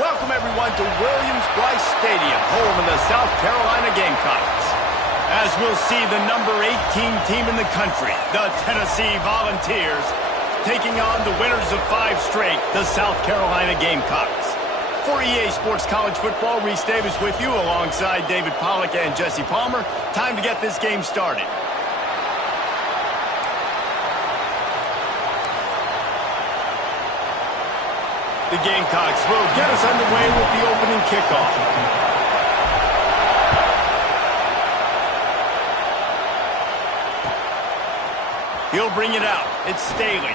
Welcome, everyone, to Williams-Brice Stadium, home of the South Carolina Gamecocks. As we'll see the number 18 team in the country, the Tennessee Volunteers, taking on the winners of 5 straight, the South Carolina Gamecocks. For EA Sports College Football, Reese Davis with you alongside David Pollack and Jesse Palmer. Time to get this game started. The Gamecocks will get us underway with the opening kickoff. He'll bring it out. It's Staley.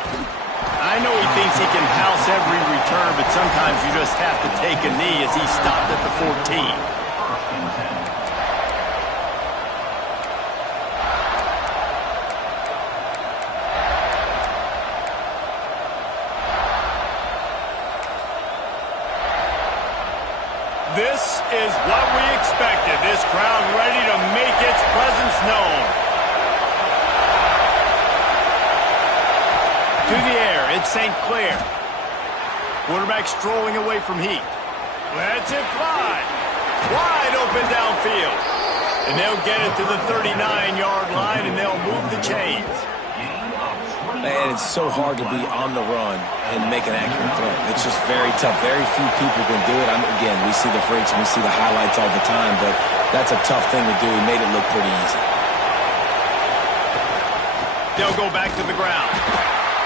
I know he thinks he can house every return, but sometimes you just have to take a knee as he stopped at the 14. This is what we expected. This crowd ready to make its presence known. To the air, it's St. Clair. Quarterback strolling away from Heat. Lets it fly. Wide open downfield. And they'll get it to the 39-yard line, and they'll move the chains. Man, it's so hard to be on the run and make an accurate throw. It's just very tough. Very few people can do it. Again, we see the freaks and we see the highlights all the time, but that's a tough thing to do. He made it look pretty easy. They'll go back to the ground.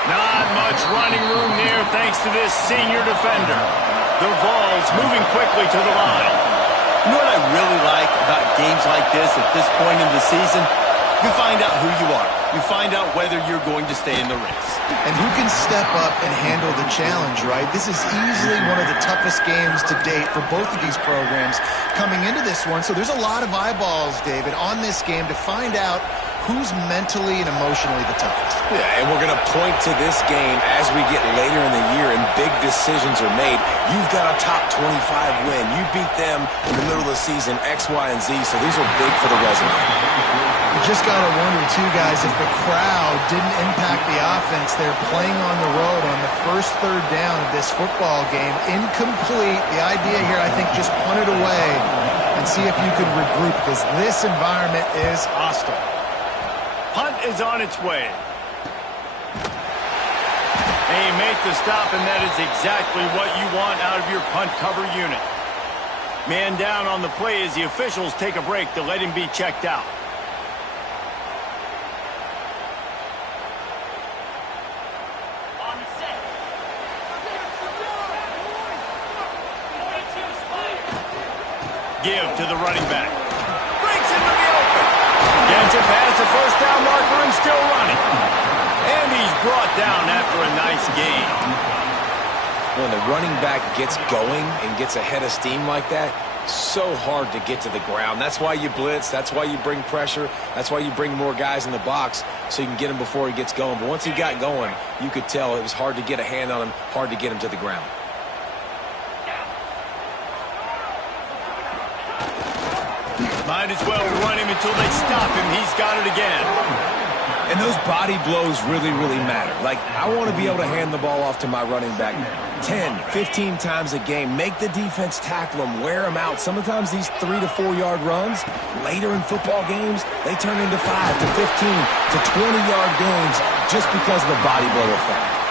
Not much running room there thanks to this senior defender. The Vols moving quickly to the line. You know what I really like about games like this at this point in the season? You find out who you are. You find out whether you're going to stay in the race. And who can step up and handle the challenge, right? This is easily one of the toughest games to date for both of these programs coming into this one. So there's a lot of eyeballs, David, on this game to find out who's mentally and emotionally the toughest. Yeah, and we're going to point to this game as we get later in the year and big decisions are made. You've got a top 25 win. You beat them in the middle of the season, X, Y, and Z, so these are big for the resume. You just got to wonder, too, guys, if the crowd didn't impact the offense. They're playing on the road on the first third down of this football game. Incomplete. The idea here, I think, just punt it away and see if you can regroup because this environment is hostile. Punt is on its way. They make the stop, and that is exactly what you want out of your punt cover unit. Man down on the play as the officials take a break to let him be checked out. Give to the running back. Breaks into the open. Gets it past the first down marker and still running. And he's brought down after a nice gain. When the running back gets going and gets ahead of steam like that, so hard to get to the ground. That's why you blitz. That's why you bring pressure. That's why you bring more guys in the box so you can get him before he gets going. But once he got going, you could tell it was hard to get a hand on him, hard to get him to the ground. Might as well run him until they stop him. He's got it again. And those body blows really, really matter. Like, I want to be able to hand the ball off to my running back 10, 15 times a game. Make the defense tackle him, wear him out. Sometimes these 3 to 4 yard runs, later in football games, they turn into 5 to 15 to 20-yard games just because of the body blow effect.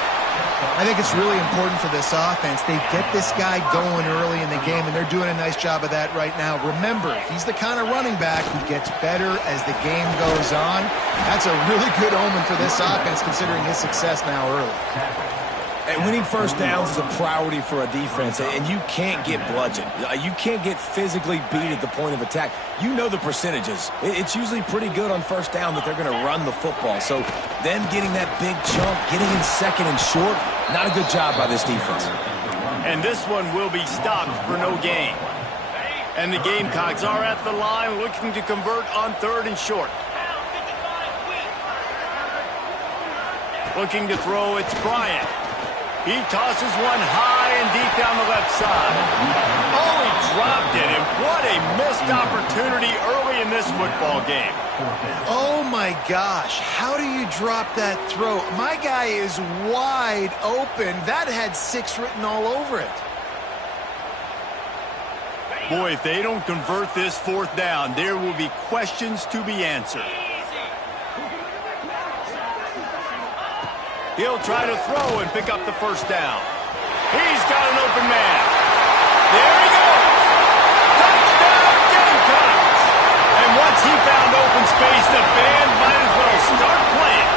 I think it's really important for this offense. They get this guy going early in the game, and they're doing a nice job of that right now. Remember, he's the kind of running back who gets better as the game goes on. That's a really good omen for this offense, considering his success now early. And winning first downs is a priority for a defense, and you can't get bludgeoned. You can't get physically beat at the point of attack. You know the percentages. It's usually pretty good on first down that they're going to run the football. So them getting that big chunk, getting in second and short, not a good job by this defense. And this one will be stopped for no gain. And the Gamecocks are at the line looking to convert on third and short. Looking to throw, it's Bryant. He tosses one high and deep down the left side. Oh, he dropped it, and what a missed opportunity early in this football game. Oh, my gosh. How do you drop that throw? My guy is wide open. That had 6 written all over it. Boy, if they don't convert this 4th down, there will be questions to be answered. He'll try to throw and pick up the 1st down. He's got an open man. There he goes. Touchdown, Gamecocks. And once he found open space, the band might as well start playing.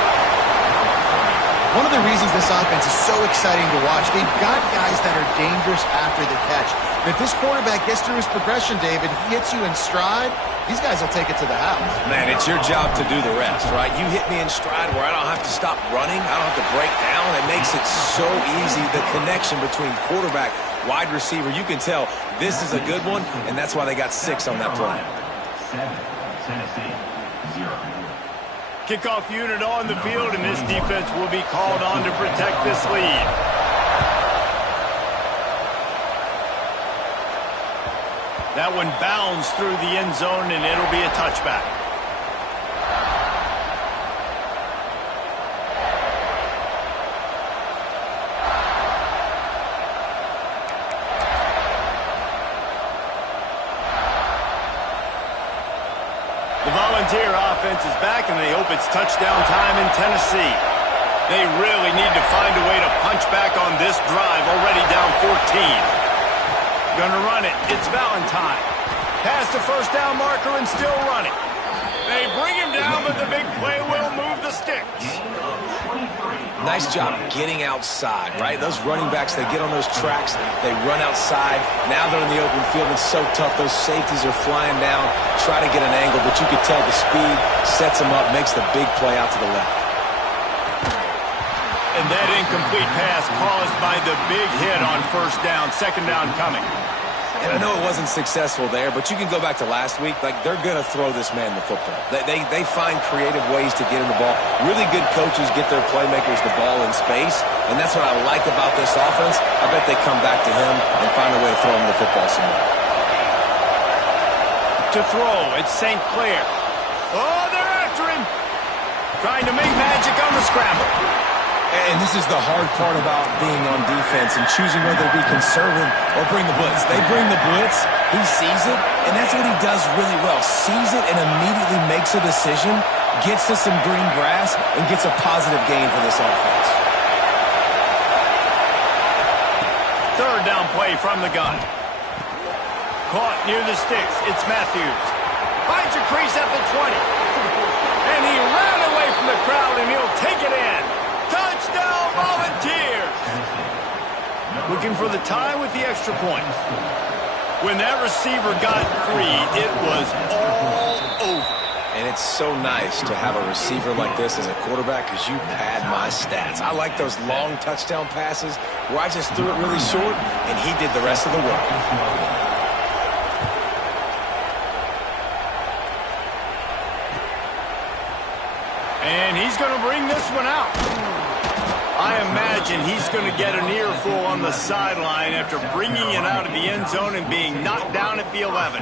One of the reasons this offense is so exciting to watch, they've got guys that are dangerous after the catch. And if this quarterback gets through his progression, David, he hits you in stride, these guys will take it to the house. Man, it's your job to do the rest, right? You hit me in stride where I don't have to stop running. I don't have to break down. It makes it so easy, the connection between quarterback, wide receiver. You can tell this is a good one, and that's why they got 6 on that play. 7, Tennessee, 0. Kickoff unit on the field, and this defense will be called on to protect this lead. That one bounds through the end zone, and it'll be a touchback. The Volunteer offense is back, and they hope it's touchdown time in Tennessee. They really need to find a way to punch back on this drive, already down 14. Gonna run it. It's Valentine. Past the 1st down marker and still running. They bring him down, but the big play will move the sticks. Nice job getting outside, right? Those running backs, they get on those tracks, they run outside. Now they're in the open field. It's so tough. Those safeties are flying down, try to get an angle, but you can tell the speed sets them up, makes the big play out to the left. And that incomplete pass caused by the big hit on 1st down, 2nd down coming. And I know it wasn't successful there, but you can go back to last week. Like, they're going to throw this man the football. They find creative ways to get him the ball. Really good coaches get their playmakers the ball in space, and that's what I like about this offense. I bet they come back to him and find a way to throw him the football some more. To throw, it's St. Clair. Oh, they're after him. Trying to make magic on the scramble. And this is the hard part about being on defense and choosing whether to be conservative or bring the blitz. They bring the blitz, he sees it, and that's what he does really well. Sees it and immediately makes a decision, gets to some green grass, and gets a positive gain for this offense. 3rd down play from the gun. Caught near the sticks. It's Matthews. Finds a crease at the 20. And he ran away from the crowd, and he'll take it in. Touchdown, Volunteers! Looking for the tie with the extra point. When that receiver got free, it was all over. And it's so nice to have a receiver like this as a quarterback because you pad my stats. I like those long touchdown passes where I just threw it really short, and he did the rest of the work. And he's going to bring this one out. I imagine he's going to get an earful on the sideline after bringing it out of the end zone and being knocked down at the 11.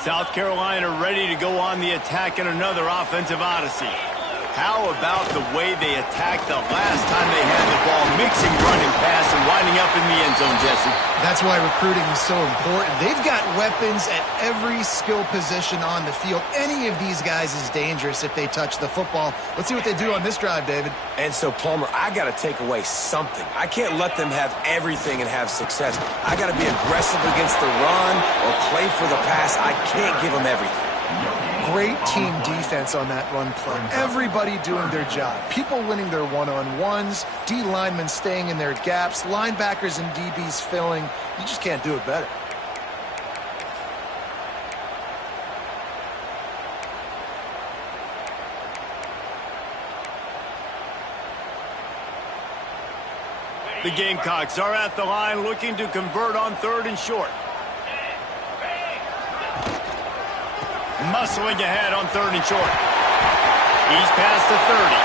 South Carolina ready to go on the attack in another offensive odyssey. How about the way they attacked the last time they had the ball, mixing running pass and winding up in the end zone, Jesse? That's why recruiting is so important. They've got weapons at every skill position on the field. Any of these guys is dangerous if they touch the football. Let's see what they do on this drive, David. And so, Palmer, I got to take away something. I can't let them have everything and have success. I got to be aggressive against the run or play for the pass. I can't give them everything. Great team defense on that run play. Everybody doing their job. People winning their one-on-ones, D linemen staying in their gaps, linebackers and DBs filling. You just can't do it better. The Gamecocks are at the line looking to convert on 3rd and short. Muscling ahead on 3rd and short. He's past the 30.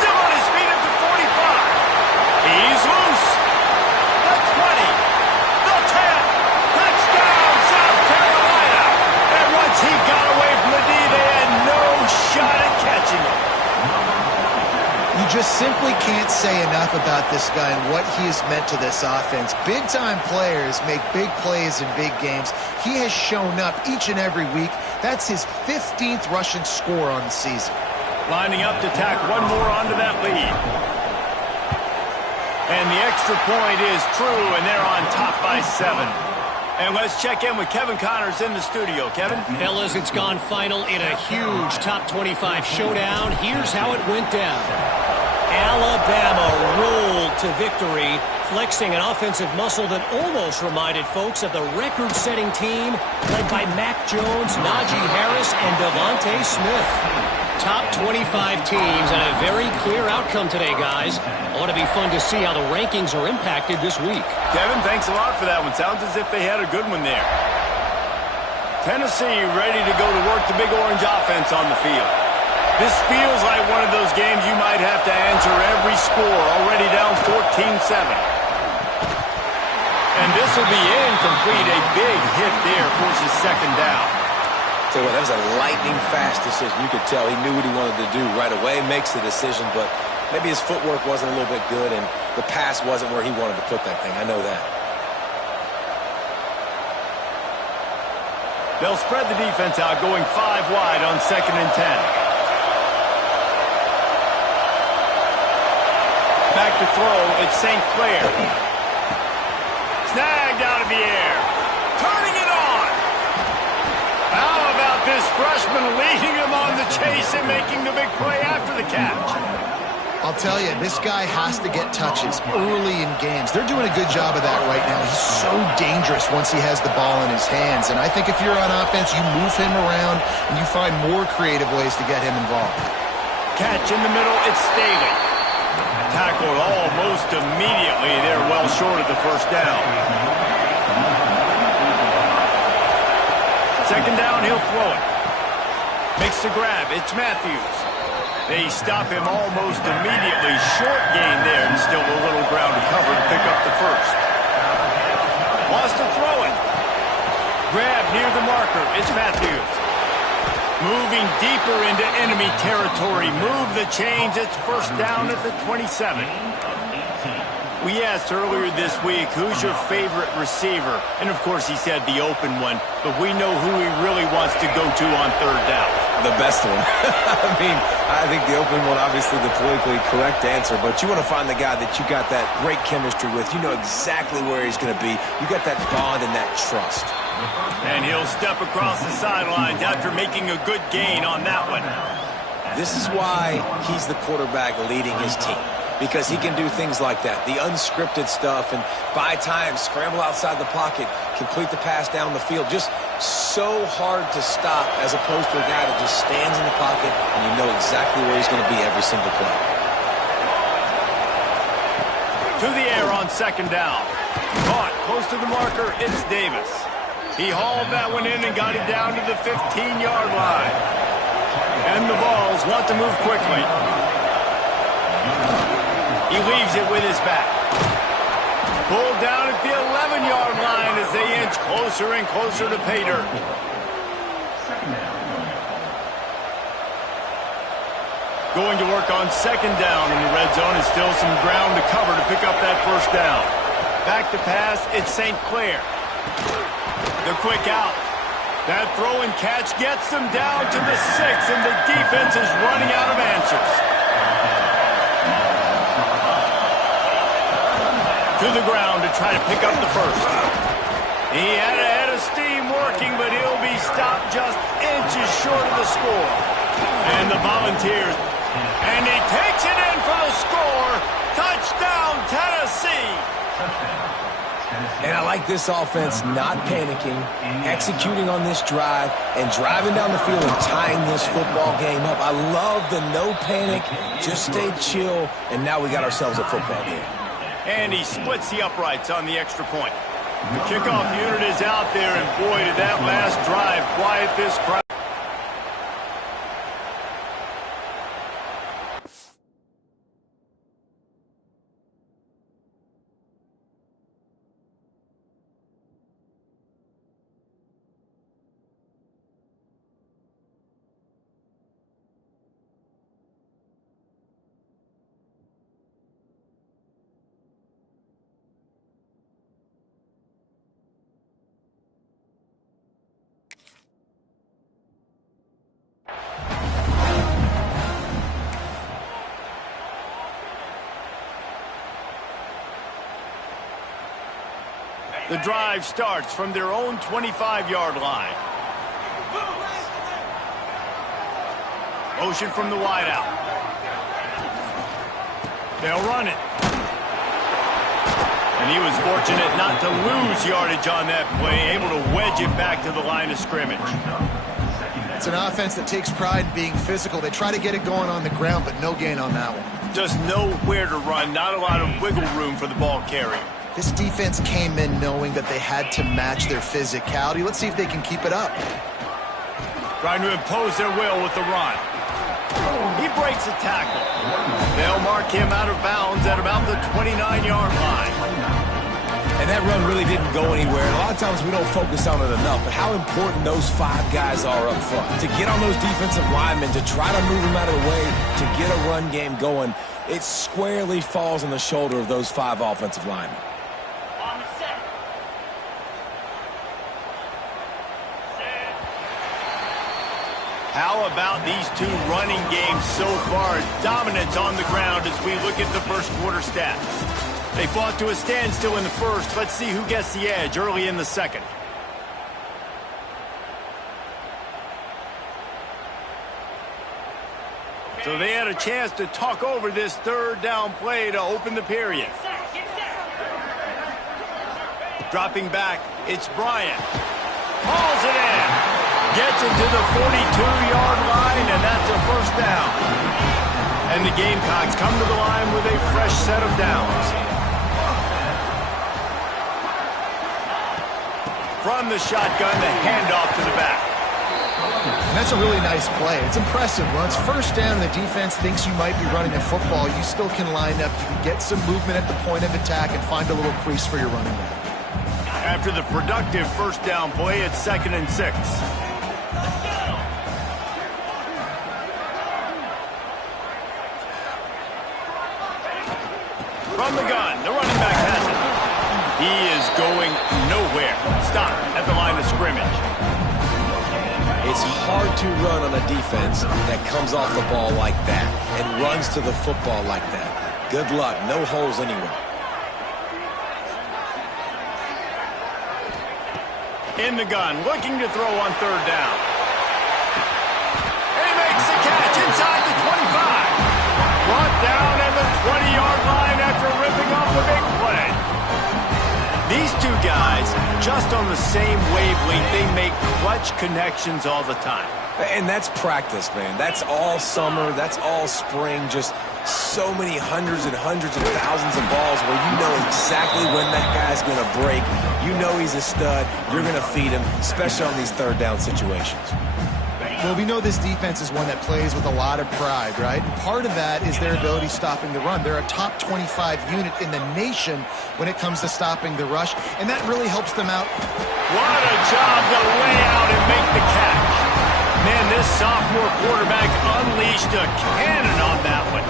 Still on his feet at the 45. He's loose. The 20. The 10. Touchdown, South Carolina. And once he got away from the D, they had no shot at catching him. You just simply can't say enough about this guy and what he has meant to this offense. Big-time players make big plays in big games. He has shown up each and every week. That's his 15th rushing score on the season. Lining up to tack one more onto that lead. And the extra point is true, and they're on top by 7. And let's check in with Kevin Connors in the studio. Kevin? Fellas, it's gone final in a huge top 25 showdown. Here's how it went down. Alabama rolled to victory, flexing an offensive muscle that almost reminded folks of the record-setting team led by Mac Jones, Najee Harris, and Devontae Smith. Top 25 teams and a very clear outcome today, guys. Ought to be fun to see how the rankings are impacted this week. Kevin, thanks a lot for that one. Sounds as if they had a good one there. Tennessee ready to go to work the big orange offense on the field. This feels like one of those games you might have to answer every score, already down 14-7. And this will be incomplete. A big hit there forces second down. Tell you what, that was a lightning-fast decision. You could tell he knew what he wanted to do right away, makes the decision, but maybe his footwork wasn't a little bit good, and the pass wasn't where he wanted to put that thing. I know that. They'll spread the defense out, going 5 wide on 2nd and 10. Back to throw, it's St. Clair. Snagged out of the air. Turning it on. How about this freshman leading him on the chase and making the big play after the catch? I'll tell you, this guy has to get touches early in games. They're doing a good job of that right now. He's so dangerous once he has the ball in his hands. And I think if you're on offense, you move him around and you find more creative ways to get him involved. Catch in the middle, it's Staley. Tackled almost immediately. They're well short of the first down. Second down, he'll throw it. Makes the grab. It's Matthews. They stop him almost immediately. Short gain there, and still a little ground to cover to pick up the first. Wants to throw it. Grab near the marker. It's Matthews. Moving deeper into enemy territory. Move the chains. It's first down at the 27. We asked earlier this week, who's your favorite receiver? And, of course, he said the open one. But we know who he really wants to go to on third down. The best one. I think the open one, obviously the politically correct answer. But you want to find the guy that you got that great chemistry with. You know exactly where he's going to be. You got that bond and that trust. And he'll step across the sidelines after making a good gain on that one. This is why he's the quarterback leading his team. Because he can do things like that. The unscripted stuff and buy time, scramble outside the pocket, complete the pass down the field. Just so hard to stop as opposed to a guy that just stands in the pocket and you know exactly where he's going to be every single play. To the air on second down. Caught close to the marker, it's Davis. He hauled that one in and got it down to the 15-yard line. And the Vols want to move quickly. He leaves it with his back. Pulled down at the 11-yard line as they inch closer and closer to pay dirt. Going to work on second down in the red zone. Is still some ground to cover to pick up that first down. Back to pass, it's St. Clair. The quick out. That throw and catch gets them down to the 6, and the defense is running out of answers. To the ground to try to pick up the first. He had a head of steam working, but he'll be stopped just inches short of the score. And the Volunteers. And he takes it in for the score. Touchdown, Tennessee. And I like this offense not panicking, executing on this drive, and driving down the field and tying this football game up. I love the no panic, just stay chill, and now we got ourselves a football game. And he splits the uprights on the extra point. The kickoff unit is out there, and boy, did that last drive quiet this crowd. The drive starts from their own 25-yard line. Motion from the wideout. They'll run it. And he was fortunate not to lose yardage on that play, able to wedge it back to the line of scrimmage. It's an offense that takes pride in being physical. They try to get it going on the ground, but no gain on that one. Just nowhere to run, not a lot of wiggle room for the ball carrier. This defense came in knowing that they had to match their physicality. Let's see if they can keep it up. Trying to impose their will with the run. He breaks a tackle. They'll mark him out of bounds at about the 29-yard line. And that run really didn't go anywhere. A lot of times we don't focus on it enough, but how important those 5 guys are up front. To get on those defensive linemen, to try to move them out of the way, to get a run game going, it squarely falls on the shoulder of those 5 offensive linemen. How about these 2 running games so far? Dominance on the ground as we look at the first quarter stats. They fought to a standstill in the first. Let's see who gets the edge early in the second. So they had a chance to talk over this third down play to open the period. Dropping back, it's Bryant. Hauls it in. Gets it to the 42-yard line, and that's a first down. And the Gamecocks come to the line with a fresh set of downs. From the shotgun, the handoff to the back. And that's a really nice play. It's impressive. Well, it's first down. The defense thinks you might be running the football. You still can line up. You can get some movement at the point of attack and find a little crease for your running back. After the productive first down play, it's 2nd and 6. From the gun, the running back has it. He is going nowhere. Stop at the line of scrimmage. It's hard to run on a defense that comes off the ball like that and runs to the football like that. Good luck. No holes anywhere. In the gun, looking to throw on third down. And he makes the catch inside the 25. Brought down at the 20-yard line after ripping off the big play. These 2 guys, just on the same wavelength, they make clutch connections all the time. And that's practice, man. That's all summer. That's all spring. Just so many hundreds and hundreds and thousands of balls where you know exactly when that guy's going to break. You know he's a stud. You're going to feed him, especially on these third down situations. Well, we know this defense is one that plays with a lot of pride, right? And part of that is their ability stopping the run. They're a top 25 unit in the nation when it comes to stopping the rush, and that really helps them out. What a job to lay out and make the catch. Man, this sophomore quarterback unleashed a cannon on that one.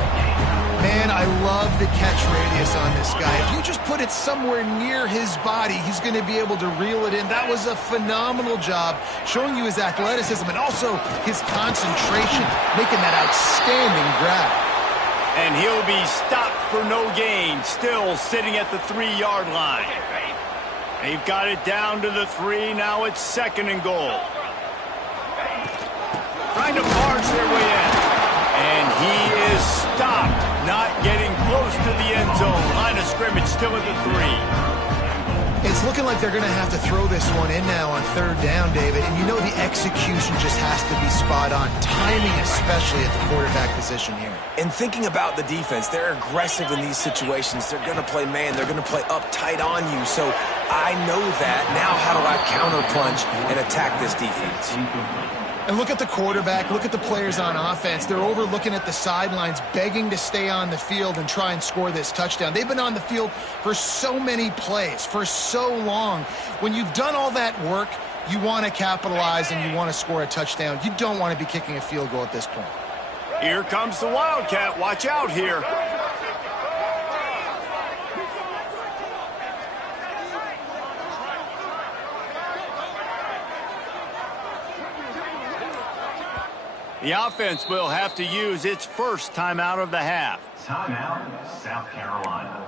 Man, I love the catch radius on this guy. If you just put it somewhere near his body, he's going to be able to reel it in. That was a phenomenal job, showing you his athleticism and also his concentration, making that outstanding grab. And he'll be stopped for no gain, still sitting at the 3-yard line. They've got it down to the 3. Now it's 2nd and goal. Trying to barge their way in. And he is stopped, not getting close to the end zone. Line of scrimmage still at the 3. It's looking like they're going to have to throw this one in now on third down, David. And you know the execution just has to be spot on. Timing especially at the quarterback position here. And thinking about the defense, they're aggressive in these situations. They're going to play man. They're going to play up tight on you. So I know that. Now how do I counterpunch and attack this defense? And look at the quarterback, look at the players on offense. They're overlooking at the sidelines, begging to stay on the field and try and score this touchdown. They've been on the field for so many plays, for so long. When you've done all that work, you want to capitalize and you want to score a touchdown. You don't want to be kicking a field goal at this point. Here comes the Wildcat. Watch out here. The offense will have to use its first timeout of the half. Timeout, South Carolina.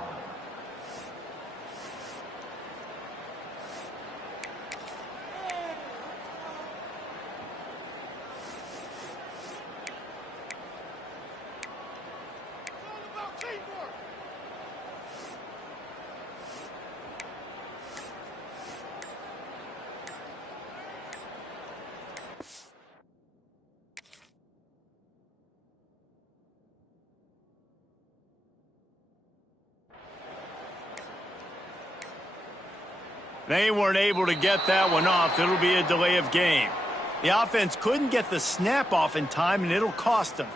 They weren't able to get that one off. It'll be a delay of game. The offense couldn't get the snap off in time, and it'll cost them.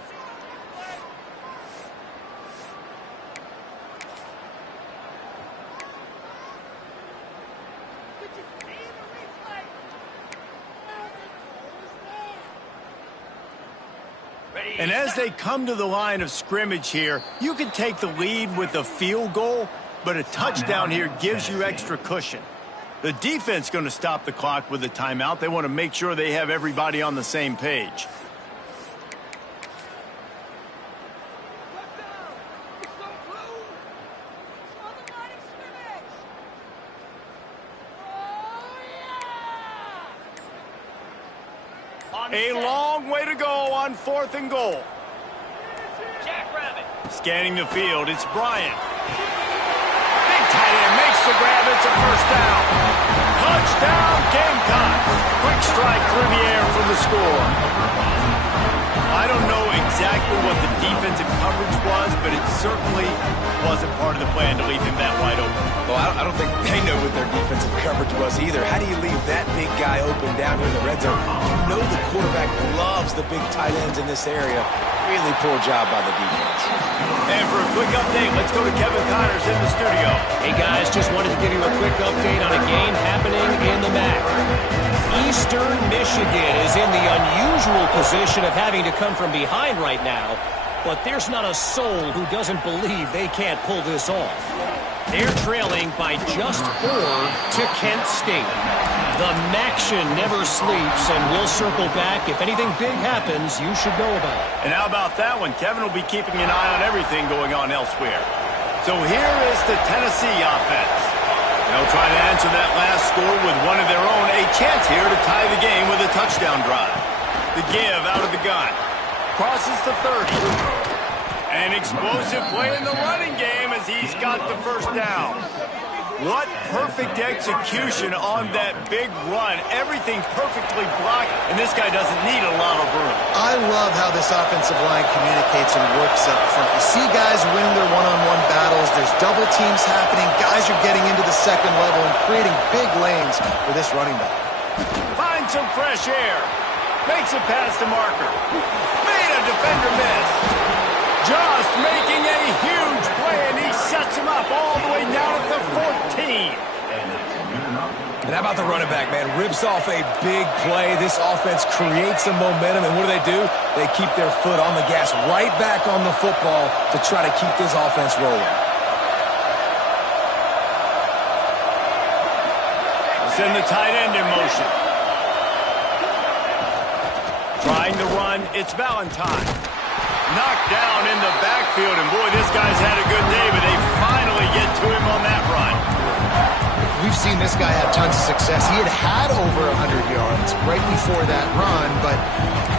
And as they come to the line of scrimmage here, you can take the lead with a field goal, but a touchdown here gives you extra cushion. The defense going to stop the clock with a timeout. They want to make sure they have everybody on the same page. A long way to go on 4th and goal. Scanning the field, it's Bryant. Big tight end makes the grab. It's a first down. Touchdown, Gamecocks. Quick strike through the air for the score. I don't know exactly what the defensive coverage was, but it certainly wasn't part of the plan to leave him that wide open. Well, I don't think they know what their defensive coverage was either. How do you leave that big guy open down here in the red zone? You know the quarterback loves the big tight ends in this area. Really poor job by the defense. And for a quick update, let's go to Kevin Connors in the studio. Hey, guys, just wanted to give you a quick update on a game happening in the MAC. Eastern Michigan is in the unusual position of having to come from behind right now, but there's not a soul who doesn't believe they can't pull this off. They're trailing by just 4 to Kent State. The Maction never sleeps, and we'll circle back. If anything big happens, you should know about it. And how about that one? Kevin will be keeping an eye on everything going on elsewhere. So here is the Tennessee offense. They'll try to answer that last score with one of their own. A chance here to tie the game with a touchdown drive. The give out of the gun. Crosses the 30. An explosive play in the running game as he's got the first down. What perfect execution on that big run. Everything perfectly blocked, and this guy doesn't need a lot of room. I love how this offensive line communicates and works up front. You see guys winning their one-on-one battles. There's double teams happening. Guys are getting into the second level and creating big lanes for this running back. Finds some fresh air. Makes a pass to Marker. Made a defender miss. Just making a huge play, and he sets him up all the way down at the 14. And how about the running back, man? Rips off a big play. This offense creates some momentum, and what do? They keep their foot on the gas right back on the football to try to keep this offense rolling. Send the tight end in motion. Trying to run, it's Valentine. Knocked down in the backfield, and boy, this guy's had a good day, but they finally get to him on that run. We've seen this guy have tons of success. He had over 100 yards right before that run, but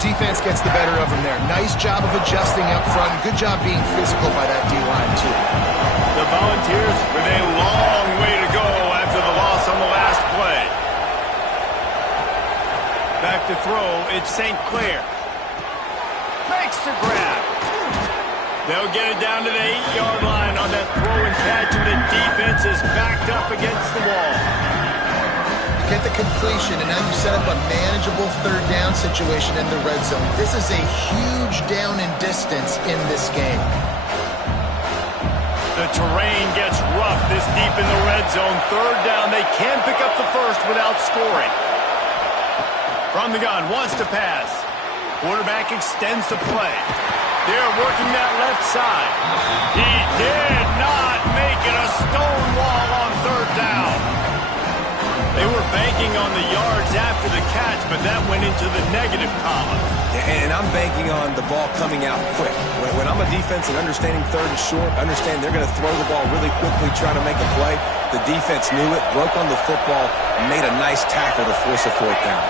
defense gets the better of him there. Nice job of adjusting up front. Good job being physical by that D-line, too. The Volunteers with a long way to go after the loss on the last play. Back to throw, it's St. Clair. Makes the grab. They'll get it down to the 8-yard line on that throw and catch, and the defense is backed up against the wall. Get the completion, and now you set up a manageable third down situation in the red zone. This is a huge down in distance in this game. The terrain gets rough this deep in the red zone. Third down, they can pick up the first without scoring. From the gun, wants to pass. Quarterback extends the play. They're working that left side. He did not make it a stone wall on third down. They were banking on the yards after the catch, but that went into the negative column. And I'm banking on the ball coming out quick. When I'm a defense and understanding third and short, understand they're going to throw the ball really quickly, trying to make a play. The defense knew it, broke on the football, and made a nice tackle to force a fourth down.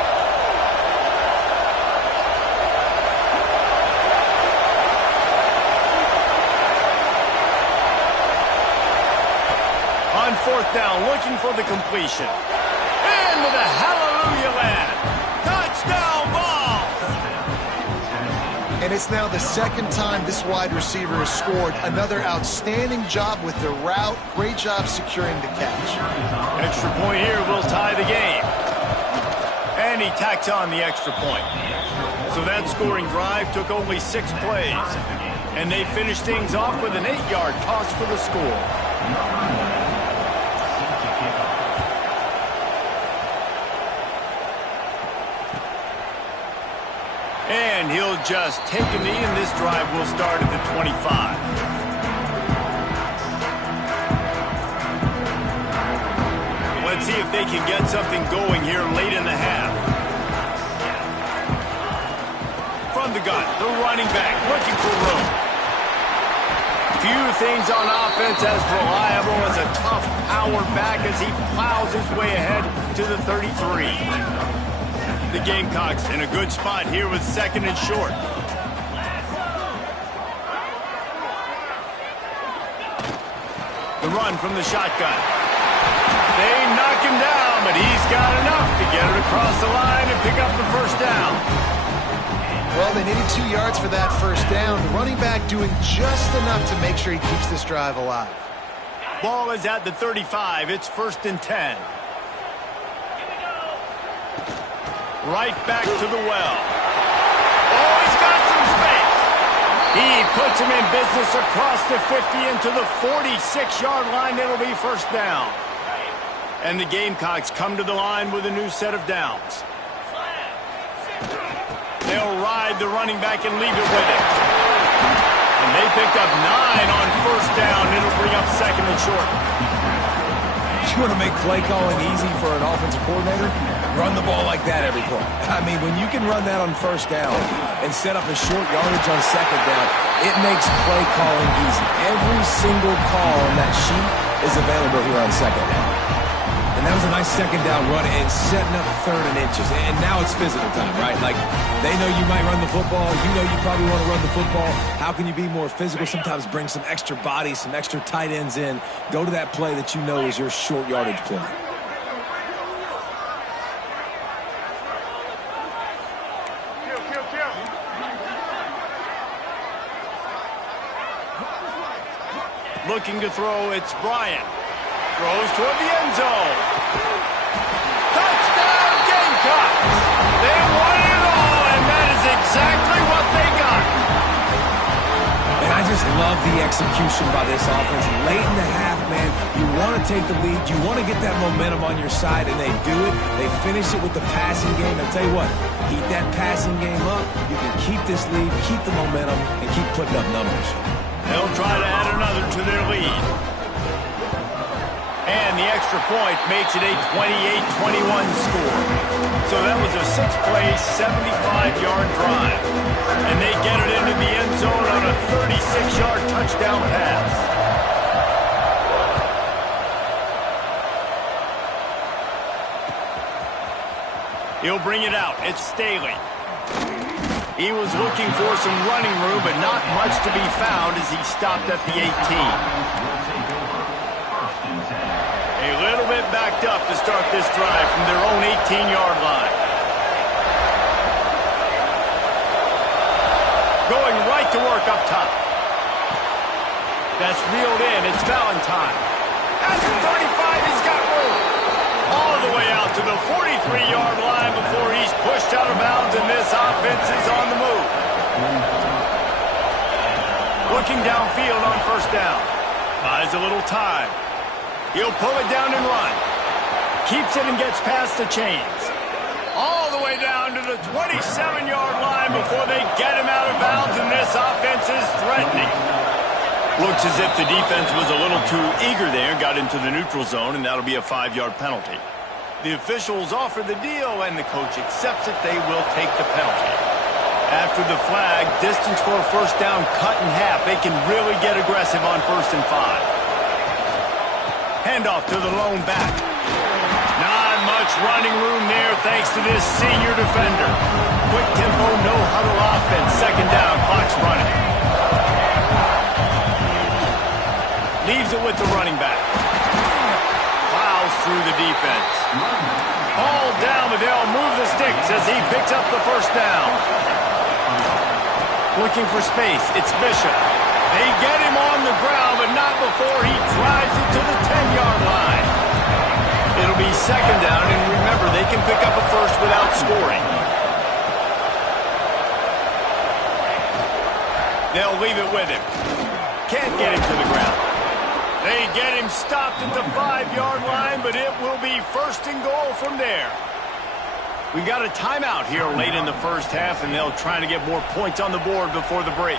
On fourth down, looking for the completion. Into the hallelujah land. Touchdown ball. And it's now the second time this wide receiver has scored. Another outstanding job with the route. Great job securing the catch. Extra point here will tie the game. And he tacks on the extra point. So that scoring drive took only 6 plays. And they finished things off with an 8-yard toss for the score. And he'll just take a knee, and this drive will start at the 25. Let's see if they can get something going here late in the half. From the gun, the running back looking for room. Few things on offense as reliable as a tough power back as he plows his way ahead to the 33. The Gamecocks in a good spot here with 2nd and short. The run from the shotgun. They knock him down, but he's got enough to get it across the line and pick up the first down. Well, they needed 2 yards for that first down. The running back doing just enough to make sure he keeps this drive alive. Ball is at the 35. It's 1st and 10. Right back to the well. Oh, he's got some space. He puts him in business across the 50 into the 46-yard line. It'll be first down. And the Gamecocks come to the line with a new set of downs. They'll ride the running back and leave it with him. And they picked up 9 on first down. It'll bring up 2nd and short. You want to make play calling easy for an offensive coordinator? Run the ball like that every play. I mean, when you can run that on first down and set up a short yardage on 2nd down, it makes play calling easy. Every single call on that sheet is available here on 2nd down. And that was a nice 2nd down run and setting up 3rd and inches. And now it's physical time, right? Like, they know you might run the football. You know you probably want to run the football. How can you be more physical? Sometimes bring some extra bodies, some extra tight ends in. Go to that play that you know is your short yardage play. Looking to throw, it's Bryant. Throws toward the end zone. Touchdown, Gamecocks! They won it all, and that is exactly what they got. And I just love the execution by this offense. Late in the half, man, you want to take the lead. You want to get that momentum on your side, and they do it. They finish it with the passing game. And tell you what, keep that passing game up. You can keep this lead, keep the momentum, and keep putting up numbers. They'll try to add another to their lead. And the extra point makes it a 28-21 score. So that was a 6-play, 75-yard drive. And they get it into the end zone on a 36-yard touchdown pass. He'll bring it out. It's Staley. He was looking for some running room, but not much to be found as he stopped at the 18. A little bit backed up to start this drive from their own 18-yard line. Going right to work up top. That's reeled in. It's Valentine. At the 35, he's got room. All the way out to the 43-yard line before he's pushed out of bounds, and this offense is on the move. Looking downfield on first down. Buys a little time. He'll pull it down and run. Keeps it and gets past the chains. All the way down to the 27-yard line before they get him out of bounds, and this offense is threatening. Looks as if the defense was a little too eager there, got into the neutral zone, and that'll be a 5-yard penalty. The officials offer the deal, and the coach accepts it. They will take the penalty. After the flag, distance for a first down cut in half. They can really get aggressive on 1st and 5. Handoff to the lone back. Not much running room there thanks to this senior defender. Quick tempo, no huddle offense. 2nd down, clock's running. Leaves it with the running back. Plows through the defense. Ball down, but they'll move the sticks as he picks up the first down. Looking for space. It's Bishop. They get him on the ground, but not before he drives it to the 10-yard line. It'll be second down, and remember, they can pick up a first without scoring. They'll leave it with him. Can't get him to the ground. They get him stopped at the 5-yard line, but it will be first and goal from there. We got a timeout here late in the first half, and they'll try to get more points on the board before the break.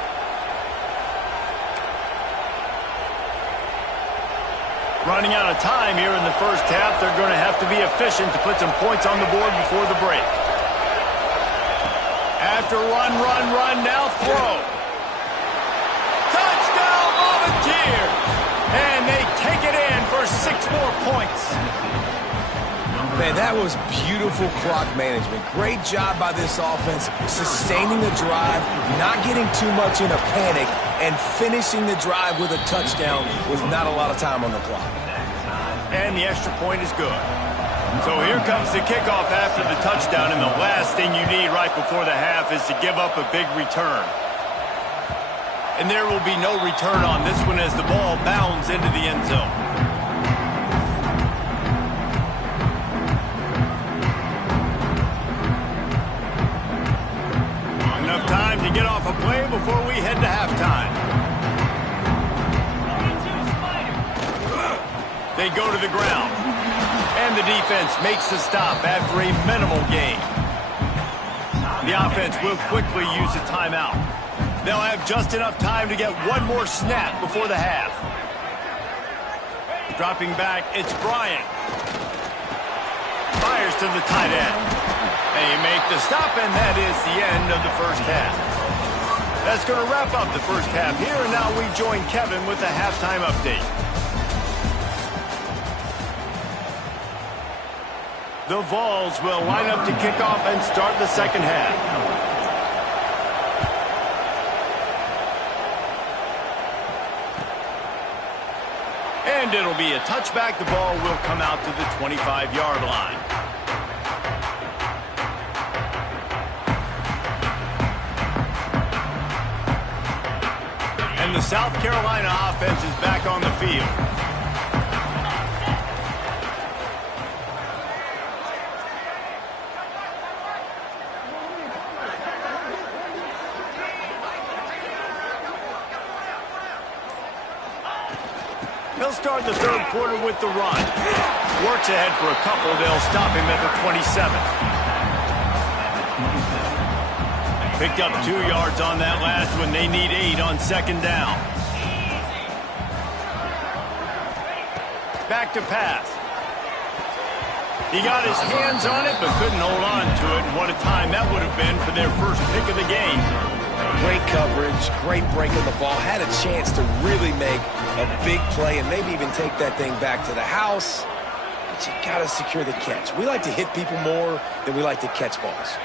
Running out of time here in the first half, they're going to have to be efficient to put some points on the board before the break. After run, now throw. Touchdown, Volunteers! And they take it in for 6 more points. Man, that was beautiful clock management. Great job by this offense, sustaining the drive, not getting too much in a panic, and finishing the drive with a touchdown with not a lot of time on the clock. And the extra point is good. So here comes the kickoff after the touchdown, and the last thing you need right before the half is to give up a big return. And there will be no return on this one as the ball bounds into the end zone. Enough time to get off a play before we head to halftime. They go to the ground. And the defense makes the stop after a minimal gain. The offense will quickly use a timeout. They'll have just enough time to get one more snap before the half. Dropping back, it's Bryant. Fires to the tight end. They make the stop, and that is the end of the first half. That's going to wrap up the first half here, and now we join Kevin with the halftime update. The Vols will line up to kick off and start the second half. And it'll be a touchback. The ball will come out to the 25-yard line. And the South Carolina offense is back on the field. He'll start the third quarter with the run. Works ahead for a couple. They'll stop him at the 27. Picked up 2 yards on that last one. They need 8 on second down. Back to pass. He got his hands on it, but couldn't hold on to it. And what a time that would have been for their first pick of the game. Great coverage, great break of the ball. Had a chance to really make a big play and maybe even take that thing back to the house. But you got to secure the catch. We like to hit people more than we like to catch balls.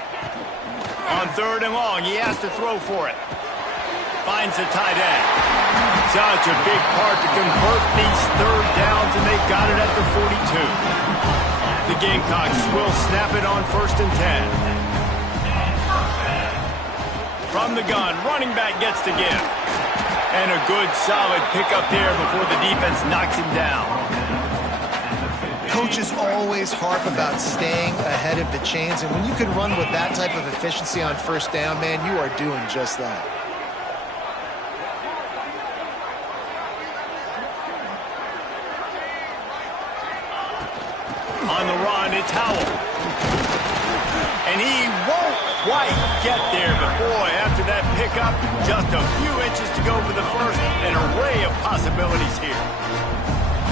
On third and long, he has to throw for it. Finds the tight end. Such a big part to convert these third downs, and they got it at the 42. The Gamecocks will snap it on 1st and 10. From the gun, running back gets the give. And a good, solid pickup there before the defense knocks him down. Coaches always harp about staying ahead of the chains, and when you can run with that type of efficiency on first down, man, you are doing just that. On the run, it's Howell. And he won't quite get there, but boy, after that pickup, just a few inches to go for the first. An array of possibilities here.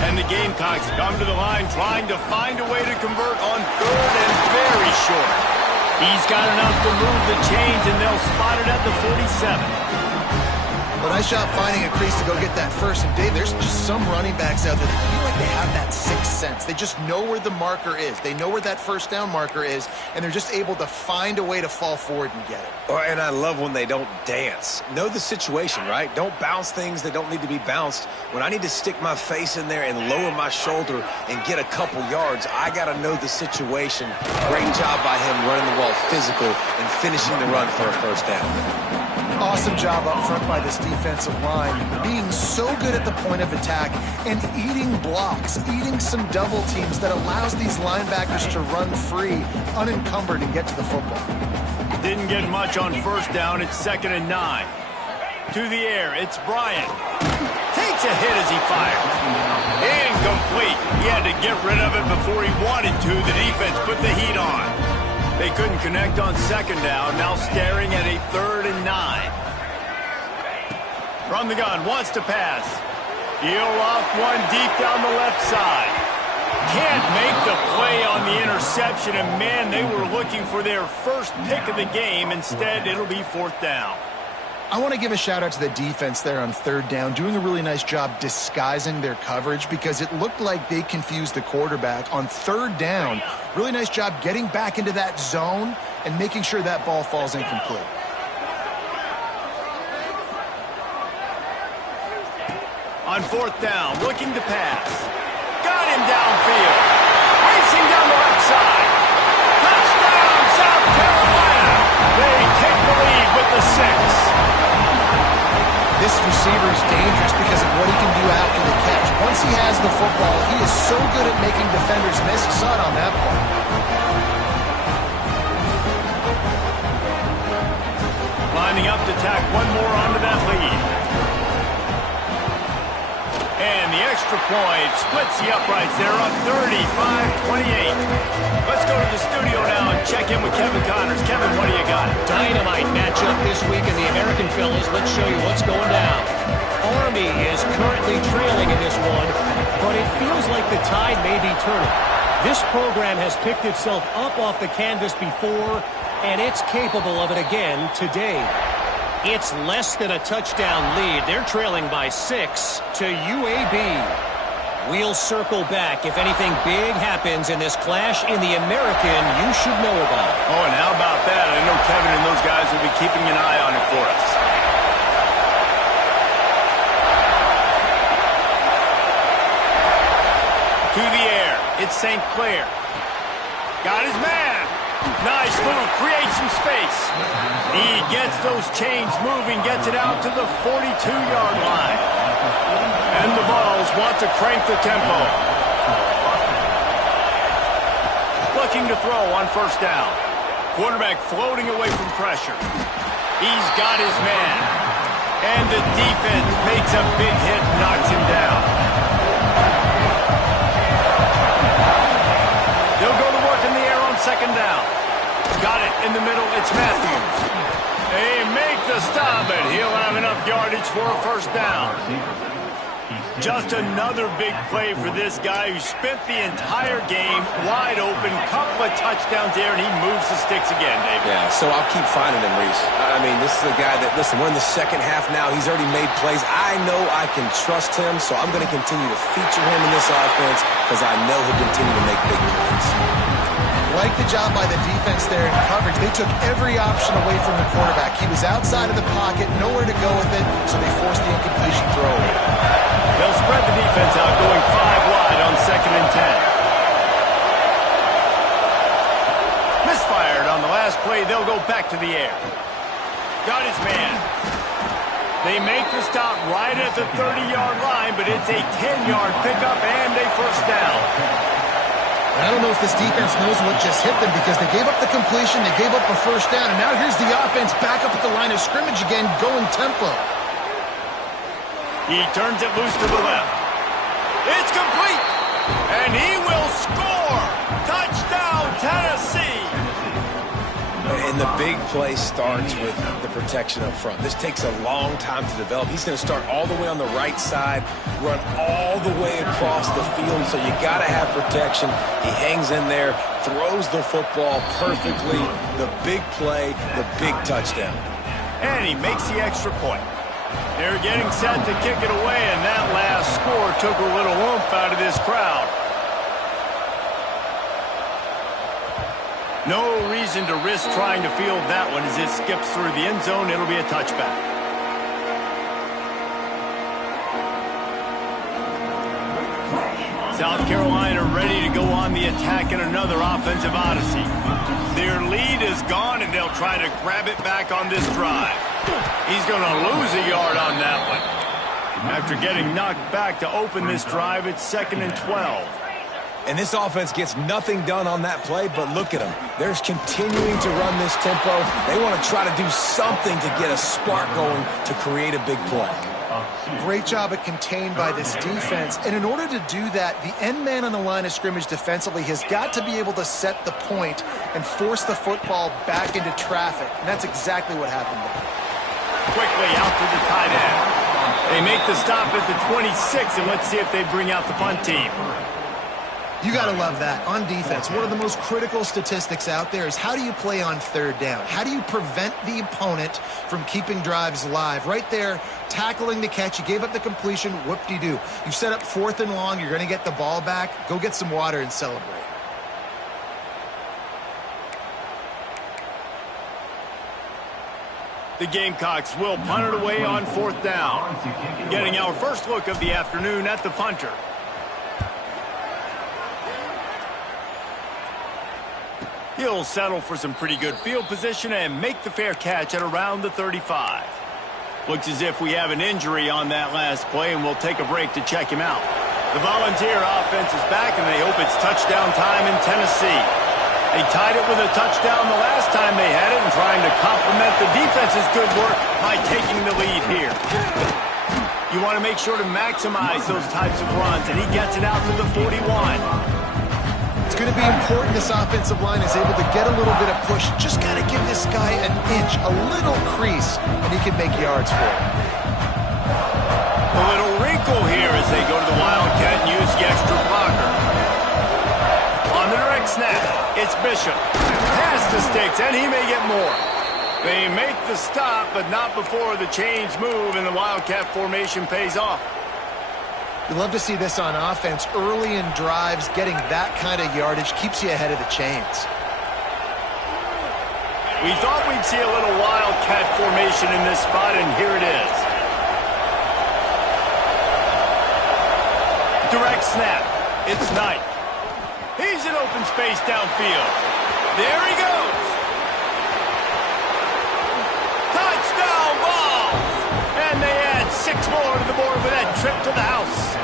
And the Gamecocks come to the line trying to find a way to convert on third and very short. He's got enough to move the chains, and they'll spot it at the 47. But nice job finding a crease to go get that first. And Dave, there's just some running backs out there that feel like they have that sixth sense. They just know where the marker is. They know where that first down marker is, and they're just able to find a way to fall forward and get it. Oh, and I love when they don't dance. Know the situation, right? Don't bounce things that don't need to be bounced. When I need to stick my face in there and lower my shoulder and get a couple yards, I got to know the situation. Great job by him running the ball physical and finishing the run for a first down. Awesome awesome job up front by this defensive line, being so good at the point of attack and eating blocks, eating some double teams that allows these linebackers to run free, unencumbered, and get to the football. Didn't get much on first down. It's 2nd and 9. To the air, it's Bryant. Takes a hit as he fires. Incomplete. He had to get rid of it before he wanted to. The defense put the heat on. They couldn't connect on 2nd down. Now staring at a 3rd and 9. From the gun, wants to pass. He'll off one deep down the left side. Can't make the play on the interception, and man, they were looking for their first pick of the game. Instead, it'll be 4th down. I want to give a shout out to the defense there on 3rd down, doing a really nice job disguising their coverage because it looked like they confused the quarterback on 3rd down. Really nice job getting back into that zone and making sure that ball falls incomplete. On 4th down, looking to pass. Got him downfield. Racing down the left side. Touchdown, South Carolina. They take the lead with the 6. This receiver is dangerous because of what he can do after the catch. Once he has the football, he is so good at making defenders miss. You saw it on that play. Lining up to tack one more onto that lead. And the extra point splits the uprights. They're up 35-28. Let's go to the studio now and check in with Kevin Connors. Kevin, what do you got? Dynamite matchup this week in the American Fellas. Let's show you what's going down. Army is currently trailing in this one, but it feels like the tide may be turning. This program has picked itself up off the canvas before, and it's capable of it again today. It's less than a touchdown lead. They're trailing by 6 to UAB. We'll circle back if anything big happens in this clash in the American you should know about. Oh, and how about that? I know Kevin and those guys will be keeping an eye on it for us. To the air. It's St. Clair. Got his man. Nice move. Creates some space. He gets those chains moving, gets it out to the 42-yard line. And the Vols want to crank the tempo. Looking to throw on 1st down. Quarterback floating away from pressure. He's got his man. And the defense makes a big hit, knocks him down. They'll go to work in the air on 2nd down. Got it in the middle. It's Matthews. They make the stop, and he'll have enough yardage for a 1st down. Just another big play for this guy who spent the entire game wide open, couple of touchdowns there, and he moves the sticks again, David. Yeah, so I'll keep finding him, Reese. I mean, this is a guy that, listen, we're in the 2nd half now. He's already made plays. I know I can trust him, so I'm going to continue to feature him in this offense because I know he'll continue to make big plays. Like the job by the defense there in coverage. They took every option away from the quarterback. He was outside of the pocket, nowhere to go with it, so they forced the incompletion throw. They'll spread the defense out, going 5 wide on 2nd and 10. Misfired on the last play. They'll go back to the air. Got his man. They make the stop right at the 30-yard line, but it's a 10-yard pickup and a 1st down. I don't know if this defense knows what just hit them because they gave up the completion, they gave up a 1st down, and now here's the offense back up at the line of scrimmage again, going tempo. He turns it loose to the left. It's complete, and he will score. Touchdown, Tennessee. And the big play starts with the protection up front. This takes a long time to develop. He's going to start all the way on the right side, run all the way across the field, so you got to have protection. He hangs in there, throws the football perfectly. The big play, the big touchdown. And he makes the extra point. They're getting set to kick it away, and that last score took a little oomph out of this crowd. No reason to risk trying to field that one as it skips through the end zone. It'll be a touchback. South Carolina ready to go on the attack in another offensive odyssey. Their lead is gone, and they'll try to grab it back on this drive. He's going to lose a yard on that one. After getting knocked back to open this drive, it's 2nd and 12. And this offense gets nothing done on that play, but look at them. They're continuing to run this tempo. They want to try to do something to get a spark going to create a big play. Great job at contained by this defense. And in order to do that, the end man on the line of scrimmage defensively has got to be able to set the point and force the football back into traffic. And that's exactly what happened there. Quickly out to the tight end. They make the stop at the 26, and let's see if they bring out the punt team. You got to love that. On defense, one of the most critical statistics out there is how do you play on 3rd down? How do you prevent the opponent from keeping drives alive? Right there, tackling the catch. You gave up the completion. Whoop-de-doo. You set up 4th and long. You're going to get the ball back. Go get some water and celebrate. The Gamecocks will punt it away on 4th down. Getting our first look of the afternoon at the punter. He'll settle for some pretty good field position and make the fair catch at around the 35. Looks as if we have an injury on that last play, and we'll take a break to check him out. The Volunteer offense is back, and they hope it's touchdown time in Tennessee. They tied it with a touchdown the last time they had it and trying to complement the defense's good work by taking the lead here. You want to make sure to maximize those types of runs, and he gets it out to the 41. It's going to be important this offensive line is able to get a little bit of push. Just got to give this guy an inch, a little crease, and he can make yards for it. A little wrinkle here as they go to the Wildcat and use the extra blocker. On the direct snap, it's Bishop. Past the sticks, and he may get more. They make the stop, but not before the chains move and the Wildcat formation pays off. You love to see this on offense. Early in drives, getting that kind of yardage keeps you ahead of the chains. We thought we'd see a little Wildcat formation in this spot, and here it is. Direct snap. It's Knight. He's in open space downfield. There he goes. Touchdown ball! And they add 6 more to the board with that trip to the house.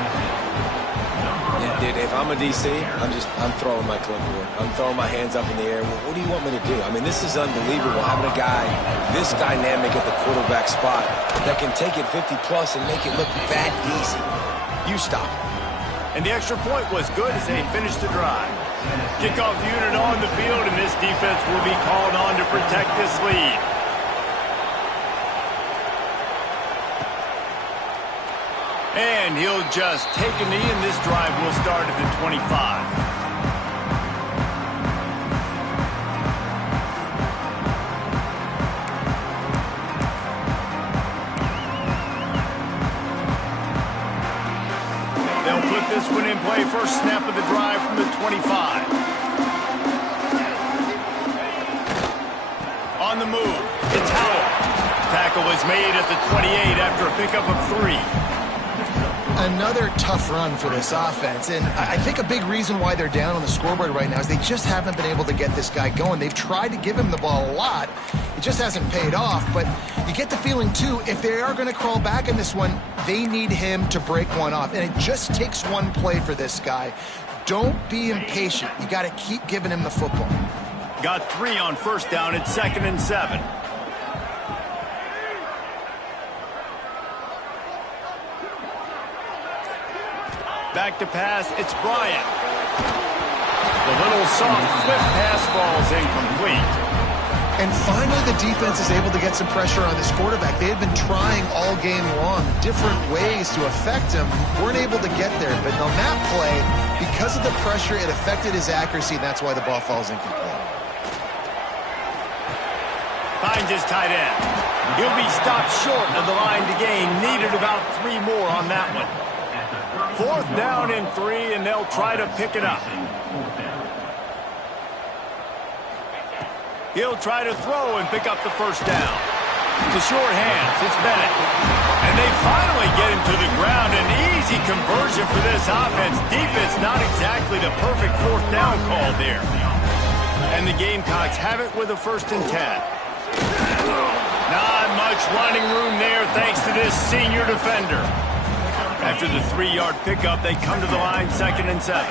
Yeah, dude, if I'm a DC, I'm throwing my clipboard. I'm throwing my hands up in the air. Well, what do you want me to do? I mean, this is unbelievable, having a guy this dynamic at the quarterback spot that can take it 50-plus and make it look that easy. You stop. And the extra point was good as they finished the drive. Kickoff unit on the field, and this defense will be called on to protect this lead. And he'll just take a knee, and this drive will start at the 25. This one in play, first snap of the drive from the 25. On the move, it's Howell. Tackle was made at the 28 after a pickup of 3. Another tough run for this offense, and I think a big reason why they're down on the scoreboard right now is they just haven't been able to get this guy going. They've tried to give him the ball a lot. It just hasn't paid off, but you get the feeling, too, if they are going to crawl back in this one, they need him to break one off, and it just takes one play for this guy. Don't be impatient. You got to keep giving him the football. Got 3 on first down at 2nd and 7. Back to pass, it's Bryant. The little soft flip pass falls incomplete. And finally, the defense is able to get some pressure on this quarterback. They had been trying all game long different ways to affect him. Weren't able to get there. But on that play, because of the pressure, it affected his accuracy, and that's why the ball falls incomplete. Finds his tight end. He'll be stopped short of the line to gain. Needed about 3 more on that one. 4th down and 3, and they'll try to pick it up. He'll try to throw and pick up the first down. To short hands, it's Bennett. And they finally get him to the ground. An easy conversion for this offense. Defense not exactly the perfect 4th down call there. And the Gamecocks have it with a 1st and 10. Not much running room there thanks to this senior defender. After the 3-yard pickup, they come to the line 2nd and 7.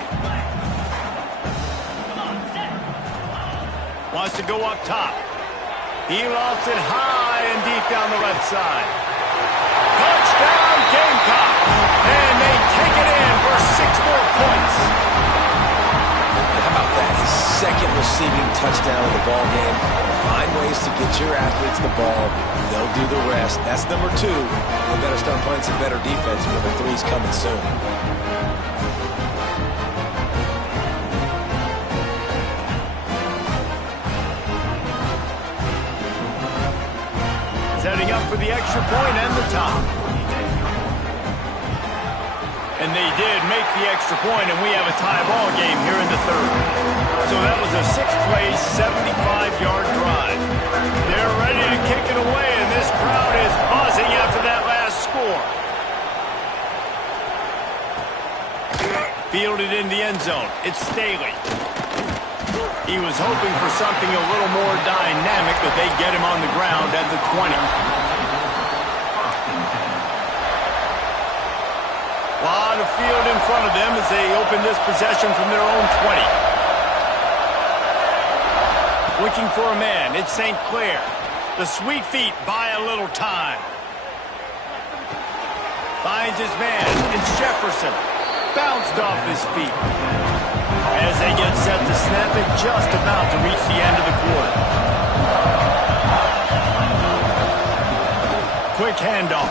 Wants to go up top. He lofts it high and deep down the left side. Touchdown, Gamecock! And they take it in for 6 more points. How about that? His 2nd receiving touchdown of the ball game. Find ways to get your athletes the ball. They'll do the rest. That's number 2. They better start playing some better defense. Number 3's coming soon. Setting up for the extra point and the top. And they did make the extra point, and we have a tie ball game here in the 3rd. So that was a 6-play, 75-yard drive. They're ready to kick it away, and this crowd is buzzing after that last score. Fielded in the end zone. It's Staley. He was hoping for something a little more dynamic, but they get him on the ground at the 20. A lot of field in front of them as they open this possession from their own 20. Looking for a man. It's St. Clair. The Sweet Feet buy a little time. Finds his man. It's Jefferson. Bounced off his feet. As they get set to snap it, just about to reach the end of the quarter. Quick handoff.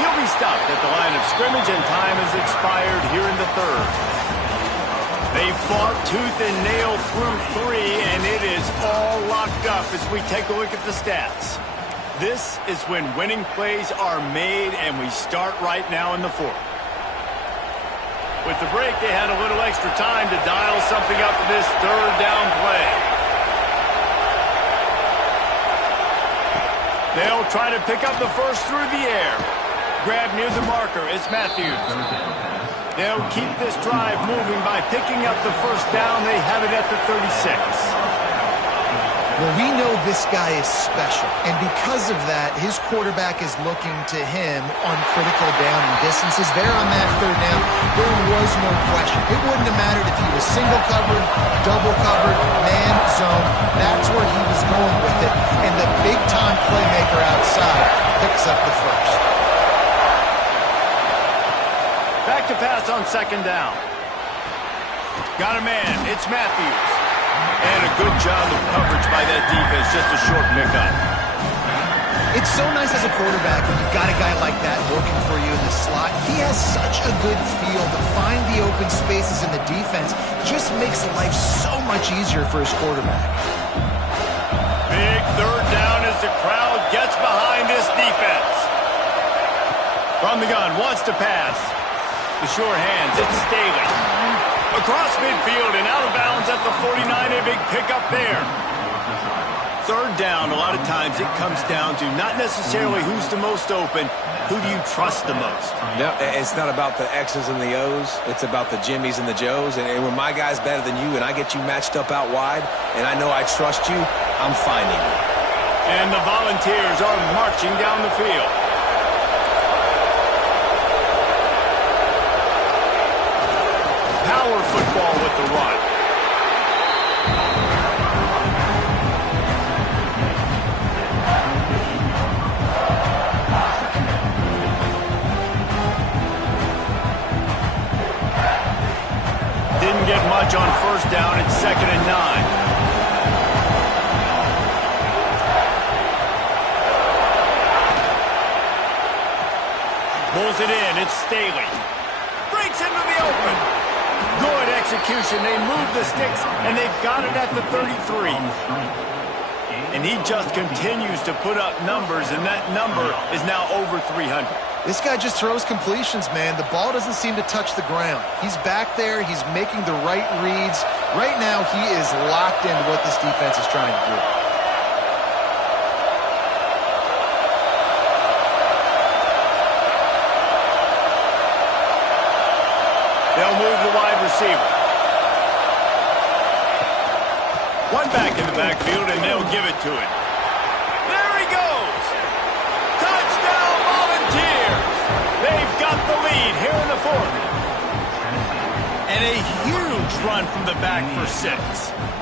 He'll be stopped at the line of scrimmage, and time has expired here in the 3rd. They fought tooth and nail through 3, and it is all locked up as we take a look at the stats. This is when winning plays are made, and we start right now in the 4th. With the break, they had a little extra time to dial something up for this 3rd down play. They'll try to pick up the first through the air. Grab near the marker. It's Matthews. They'll keep this drive moving by picking up the first down. They have it at the 36. Well, we know this guy is special, and because of that, his quarterback is looking to him on critical down and distances. There on that 3rd down, there was no question. It wouldn't have mattered if he was single covered, double covered, man zone. That's where he was going with it, and the big-time playmaker outside picks up the first. Back to pass on 2nd down. Got a man. It's Matthews. And a good job of coverage by that defense, just a short pickup. It's so nice as a quarterback when you've got a guy like that working for you in the slot. He has such a good feel to find the open spaces in the defense. Just makes life so much easier for his quarterback. Big 3rd down as the crowd gets behind this defense. From the gun, wants to pass. The sure hands, it's Staley. Across midfield and out of bounds at the 49, a big pickup there. 3rd down, a lot of times it comes down to not necessarily who's the most open, who do you trust the most? Yep, it's not about the X's and the O's. It's about the Jimmys and the Joes. And when my guy's better than you and I get you matched up out wide and I know I trust you, I'm finding you. And the Volunteers are marching down the field. Power football with the run. Didn't get much on 1st down. It's 2nd and 9. Pulls it in. It's Staley. Breaks into the open. Good execution. They move the sticks, and they've got it at the 33. And he just continues to put up numbers, and that number is now over 300. This guy just throws completions, man. The ball doesn't seem to touch the ground. He's back there. He's making the right reads. Right now, he is locked into what this defense is trying to do. They'll move the wide receiver. One back in the backfield, and they'll give it to him. And a huge run from the back for 6.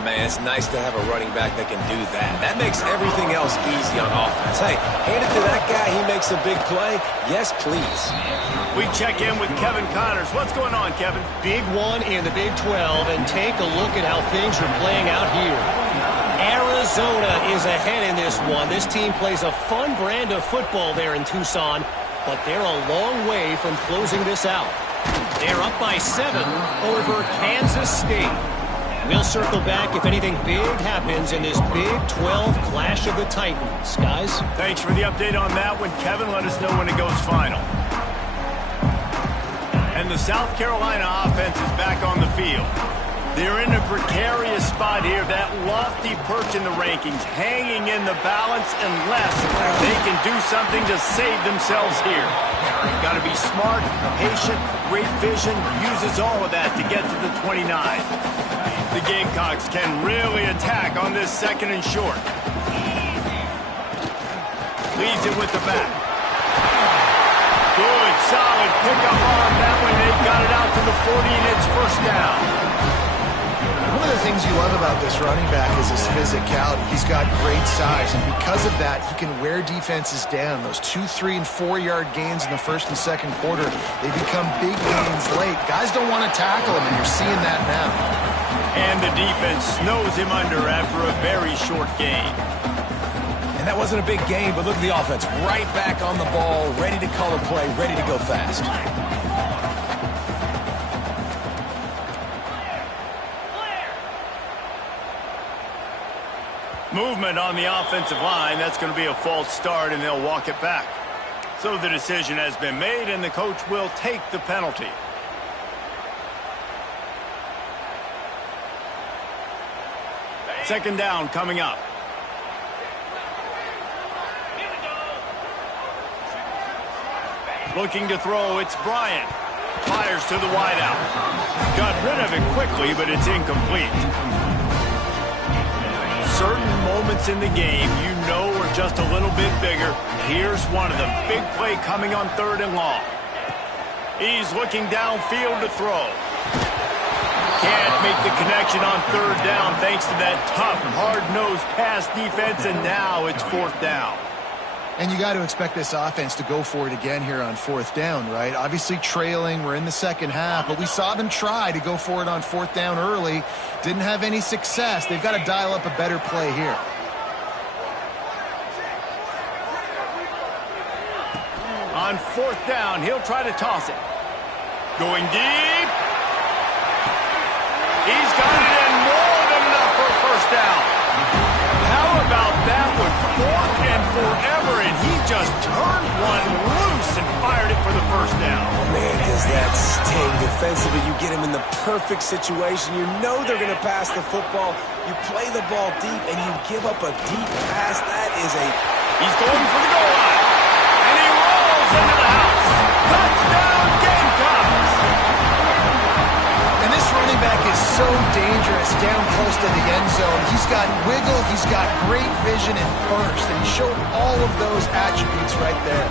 Man, it's nice to have a running back that can do that. That makes everything else easy on offense. Hey, hand it to that guy. He makes a big play. Yes, please. We check in with Kevin Connors. What's going on, Kevin? Big one in the Big 12, and take a look at how things are playing out here. Arizona is ahead in this one. This team plays a fun brand of football there in Tucson, but they're a long way from closing this out. They're up by 7 over Kansas State. We'll circle back if anything big happens in this Big 12 clash of the Titans. Guys? Thanks for the update on that one, Kevin. Let us know when it goes final. And the South Carolina offense is back on the field. They're in a precarious spot here, that lofty perch in the rankings, hanging in the balance unless they can do something to save themselves here. Got to be smart, patient, great vision, uses all of that to get to the 29. The Gamecocks can really attack on this 2nd and short. Leads it with the back. Good, solid pickup on that one. They've got it out to the 40, and it's 1st down. One of the things you love about this running back is his physicality. He's got great size, and because of that, he can wear defenses down. Those 2, 3, and 4-yard gains in the 1st and 2nd quarter, they become big gains late. Guys don't want to tackle him, and you're seeing that now. And the defense snows him under after a very short gain. And that wasn't a big gain, but look at the offense. Right back on the ball, ready to call a play, ready to go fast. Movement on the offensive line. That's going to be a false start, and they'll walk it back. So the decision has been made, and the coach will take the penalty. Second down coming up. Looking to throw, it's Bryant. Fires to the wideout. Got rid of it quickly, but it's incomplete. Certain moments in the game you know are just a little bit bigger. Here's one of them. Big play coming on 3rd and long. He's looking downfield to throw. Can't make the connection on 3rd down thanks to that tough, hard-nosed pass defense, and now it's 4th down. And you got to expect this offense to go for it again here on 4th down, right? Obviously trailing, we're in the 2nd half, but we saw them try to go for it on 4th down early. Didn't have any success. They've got to dial up a better play here. On 4th down, he'll try to toss it. Going deep. He's got it in, more than enough for a 1st down. How about that one? 4th and forever, and he just turned one loose and fired it for the 1st down. Man, does that sting defensively. You get him in the perfect situation. You know they're going to pass the football. You play the ball deep, and you give up a deep pass. That is a... He's going for the goal line. And he rolls into the house. Touchdown, Gamecocks! And this running back is so dangerous down close to the end zone. He's got wiggle, he's got great vision and burst, and he showed all of those attributes right there.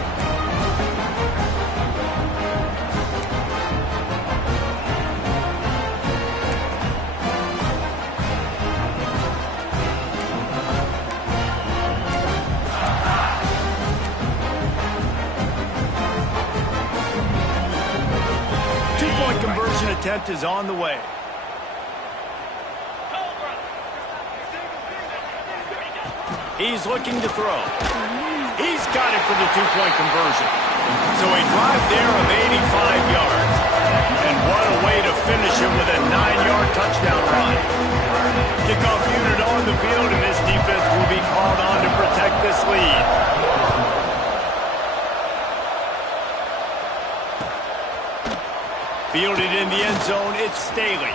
Two-point conversion attempt is on the way. He's looking to throw. He's got it for the two-point conversion. So a drive there of 85 yards. And what a way to finish it with a 9-yard touchdown run. Kickoff unit on the field, and this defense will be called on to protect this lead. Fielded in the end zone, it's Staley.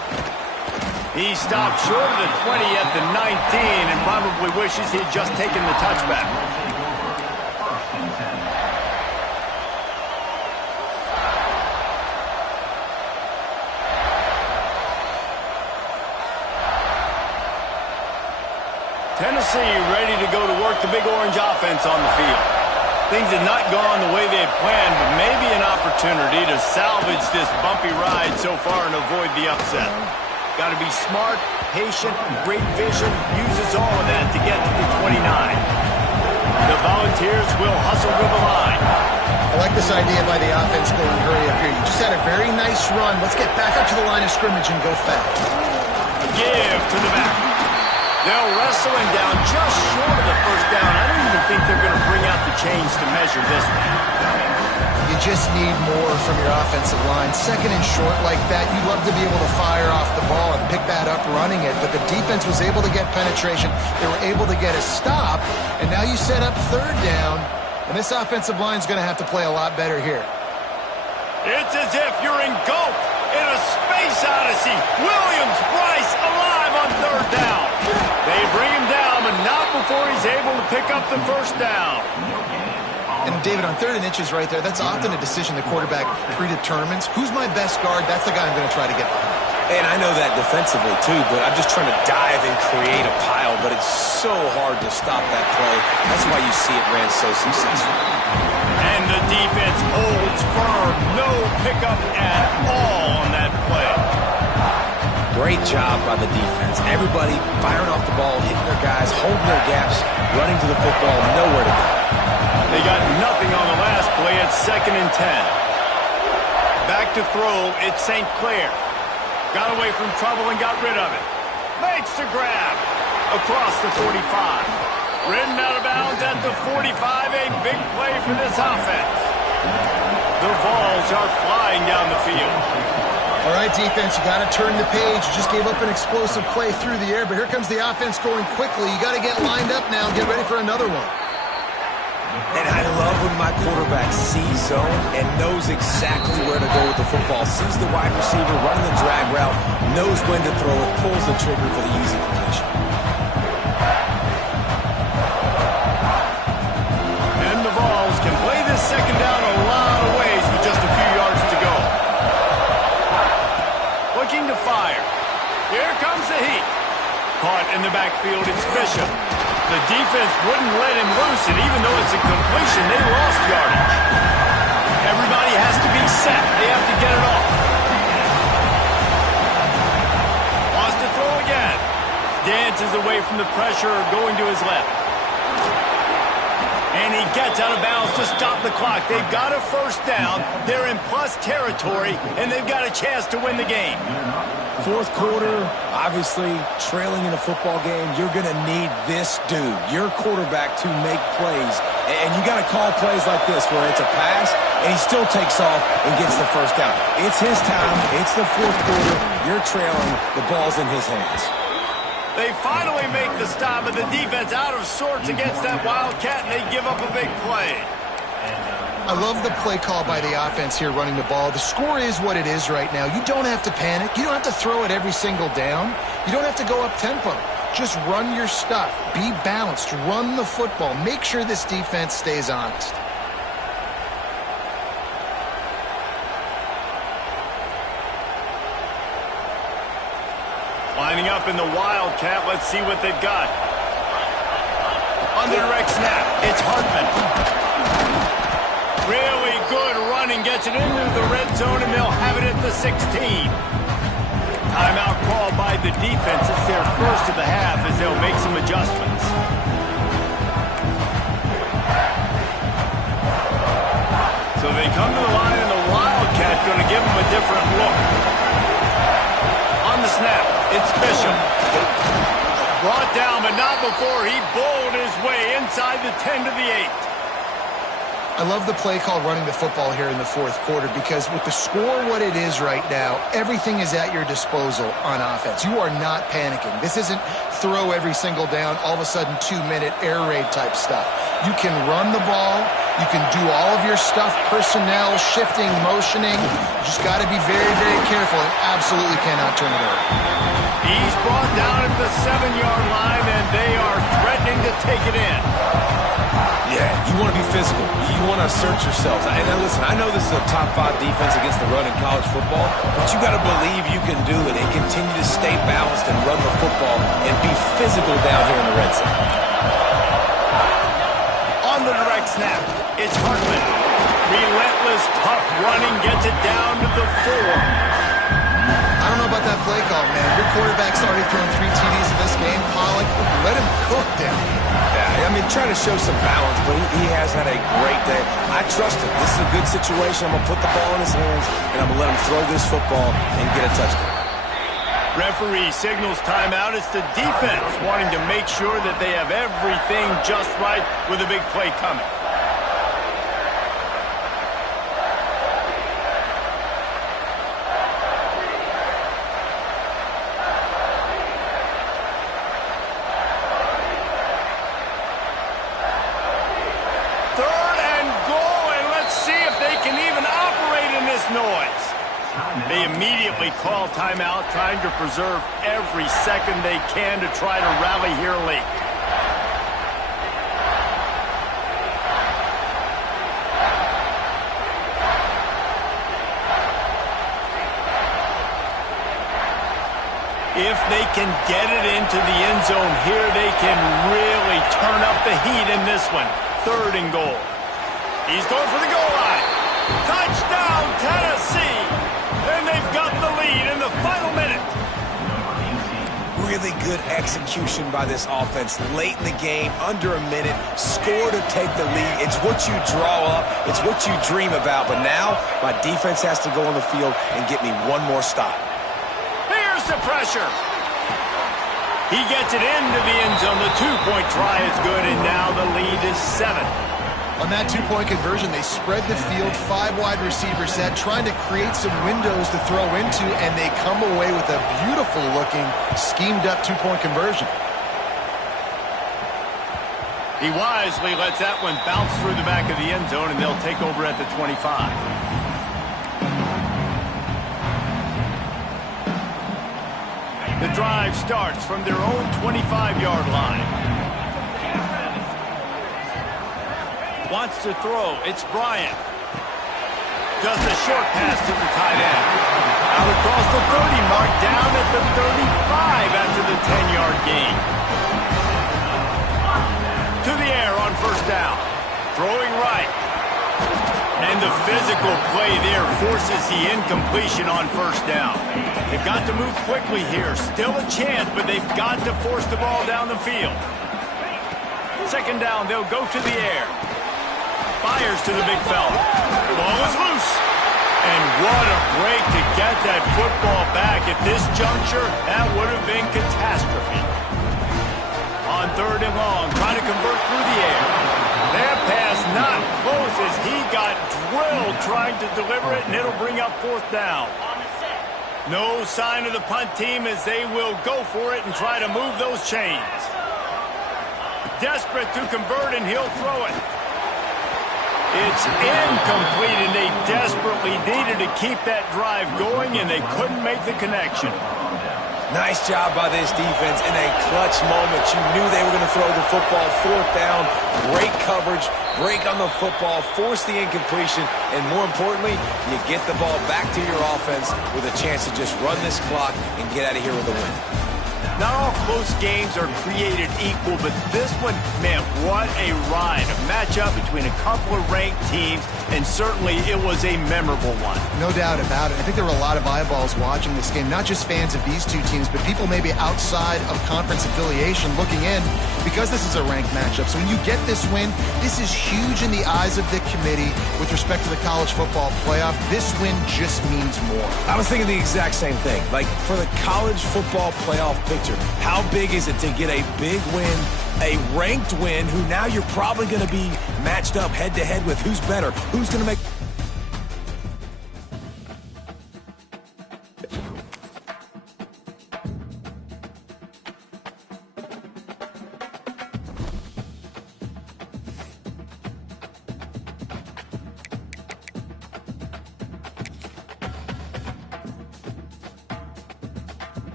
He stopped short of the 20 at the 19 and probably wishes he'd just taken the touchback. Tennessee ready to go to work the Big Orange offense on the field. Things had not gone the way they had planned, but maybe an opportunity to salvage this bumpy ride so far and avoid the upset. Got to be smart, patient, great vision, uses all of that to get to the 29. The Volunteers will hustle to the line. I like this idea by the offense going hurry up here. You just had a very nice run. Let's get back up to the line of scrimmage and go fast. Give to the back. They'll wrestle him down just short of the first down. I don't even think they're going to bring out the chains to measure this one. You just need more from your offensive line. Second and short like that, you'd love to be able to fire off the ball and pick that up running it, but the defense was able to get penetration. They were able to get a stop, and now you set up third down, and this offensive line is going to have to play a lot better here. It's as if you're engulfed in a space odyssey. Williams-Brice alive on third down. They bring him down, but not before he's able to pick up the first down. And David, on third and inches right there, that's often a decision the quarterback predetermines. Who's my best guard? That's the guy I'm going to try to get behind. And I know that defensively, too, but I'm just trying to dive and create a pile, but it's so hard to stop that play. That's why you see it ran so successfully. And the defense holds firm. No pickup at all on that play. Great job by the defense. Everybody firing off the ball, hitting their guys, holding their gaps, running to the football, nowhere to go. They got nothing on the last play at 2nd and 10. Back to throw, it's St. Clair. Got away from trouble and got rid of it. Makes the grab across the 45. Ridden out of bounds at the 45, a big play for this offense. The Vols are flying down the field. All right, defense, you got to turn the page. You just gave up an explosive play through the air, but here comes the offense going quickly. You got to get lined up now and get ready for another one. And I love when my quarterback sees zone and knows exactly where to go with the football. Sees the wide receiver running the drag route, knows when to throw it, pulls the trigger for the easy completion. And the Vols can play this second down a lot of ways with just a few yards to go. Looking to fire. Here comes the heat. Caught in the backfield, it's Bishop. The defense wouldn't let him loose, and even though it's a completion, they lost yardage. Everybody has to be set. They have to get it off. Wants to throw again. Dances away from the pressure, going to his left. And he gets out of bounds to stop the clock. They've got a first down. They're in plus territory, and they've got a chance to win the game. Fourth quarter, obviously, trailing in a football game, you're going to need this dude, your quarterback, to make plays. And you got to call plays like this where it's a pass, and he still takes off and gets the first down. It's his time. It's the fourth quarter. You're trailing. The ball's in his hands. They finally make the stop, but the defense out of sorts against that Wildcat, and they give up a big play. I love the play call by the offense here running the ball. The score is what it is right now. You don't have to panic. You don't have to throw it every single down. You don't have to go up tempo. Just run your stuff. Be balanced. Run the football. Make sure this defense stays honest. Lining up in the Wildcat. Let's see what they've got. On the direct snap, it's Hartman. Really good running, gets it into the red zone, and they'll have it at the 16. Timeout called by the defense. It's their first of the half as they'll make some adjustments. So they come to the line, and the Wildcat going to give them a different look. On the snap, it's Bishop. Brought down, but not before he bowled his way inside the 10 to the 8. I love the play call running the football here in the fourth quarter because with the score what it is right now, everything is at your disposal on offense. You are not panicking. This isn't throw every single down, all of a sudden 2-minute air raid type stuff. You can run the ball. You can do all of your stuff, personnel, shifting, motioning. You just got to be very, very careful and absolutely cannot turn it over. He's brought down at the 7-yard line, and they are threatening to take it in. Yeah, you want to be physical. You want to assert yourselves. And now listen, I know this is a top 5 defense against the run in college football, but you got to believe you can do it and continue to stay balanced and run the football and be physical down here in the red zone. On the direct snap, It's Hartman. Relentless, tough running gets it down to the 4. I don't know about that play call, man. Your quarterback's already thrown 3 TDs in this game. Pollock, let him cook down. Yeah, I mean, trying to show some balance, but he has had a great day. I trust him. This is a good situation. I'm going to put the ball in his hands, and I'm going to let him throw this football and get a touchdown. Referee signals timeout. It's the defense wanting to make sure that they have everything just right with a big play coming. They immediately call timeout, trying to preserve every second they can to try to rally here late. If they can get it into the end zone here, they can really turn up the heat in this one. 3rd and goal. He's going for the goal line. Touchdown, Tennessee! And they've got the lead in the final minute. Really good execution by this offense late in the game, under a minute, score to take the lead. It's what you draw up, it's what you dream about, but now my defense has to go on the field and get me one more stop. Here's the pressure. He gets it into the end zone. The 2-point try is good, and now the lead is 7. On that 2-point conversion, they spread the field, 5 wide receiver set, trying to create some windows to throw into, and they come away with a beautiful-looking, schemed-up 2-point conversion. He wisely lets that one bounce through the back of the end zone, and they'll take over at the 25. The drive starts from their own 25-yard line. Wants to throw. It's Bryant. Just a short pass to the tight end. Out across the 30 mark, down at the 35 after the 10-yard gain. To the air on 1st down. Throwing right. And the physical play there forces the incompletion on 1st down. They've got to move quickly here. Still a chance, but they've got to force the ball down the field. 2nd down, they'll go to the air. Fires to the big fella. Ball is loose. And what a break to get that football back. At this juncture, that would have been catastrophe. On 3rd and long, trying to convert through the air. That pass not close as he got drilled trying to deliver it, and it'll bring up 4th down. No sign of the punt team as they will go for it and try to move those chains. Desperate to convert, and he'll throw it. It's incomplete, and they desperately needed to keep that drive going, and they couldn't make the connection. Nice job by this defense in a clutch moment. You knew they were going to throw the football. 4th down, great coverage, break on the football, force the incompletion, and more importantly, you get the ball back to your offense with a chance to just run this clock and get out of here with a win. Not all close games are created equal, but this one, man, what a ride. A matchup between a couple of ranked teams, and certainly it was a memorable one. No doubt about it. I think there were a lot of eyeballs watching this game, not just fans of these two teams, but people maybe outside of conference affiliation looking in, because this is a ranked matchup. So when you get this win, this is huge in the eyes of the committee with respect to the college football playoff. This win just means more. I was thinking the exact same thing. Like, for the college football playoff picture, how big is it to get a big win, a ranked win, who now you're probably going to be matched up head-to-head with who's better, who's going to make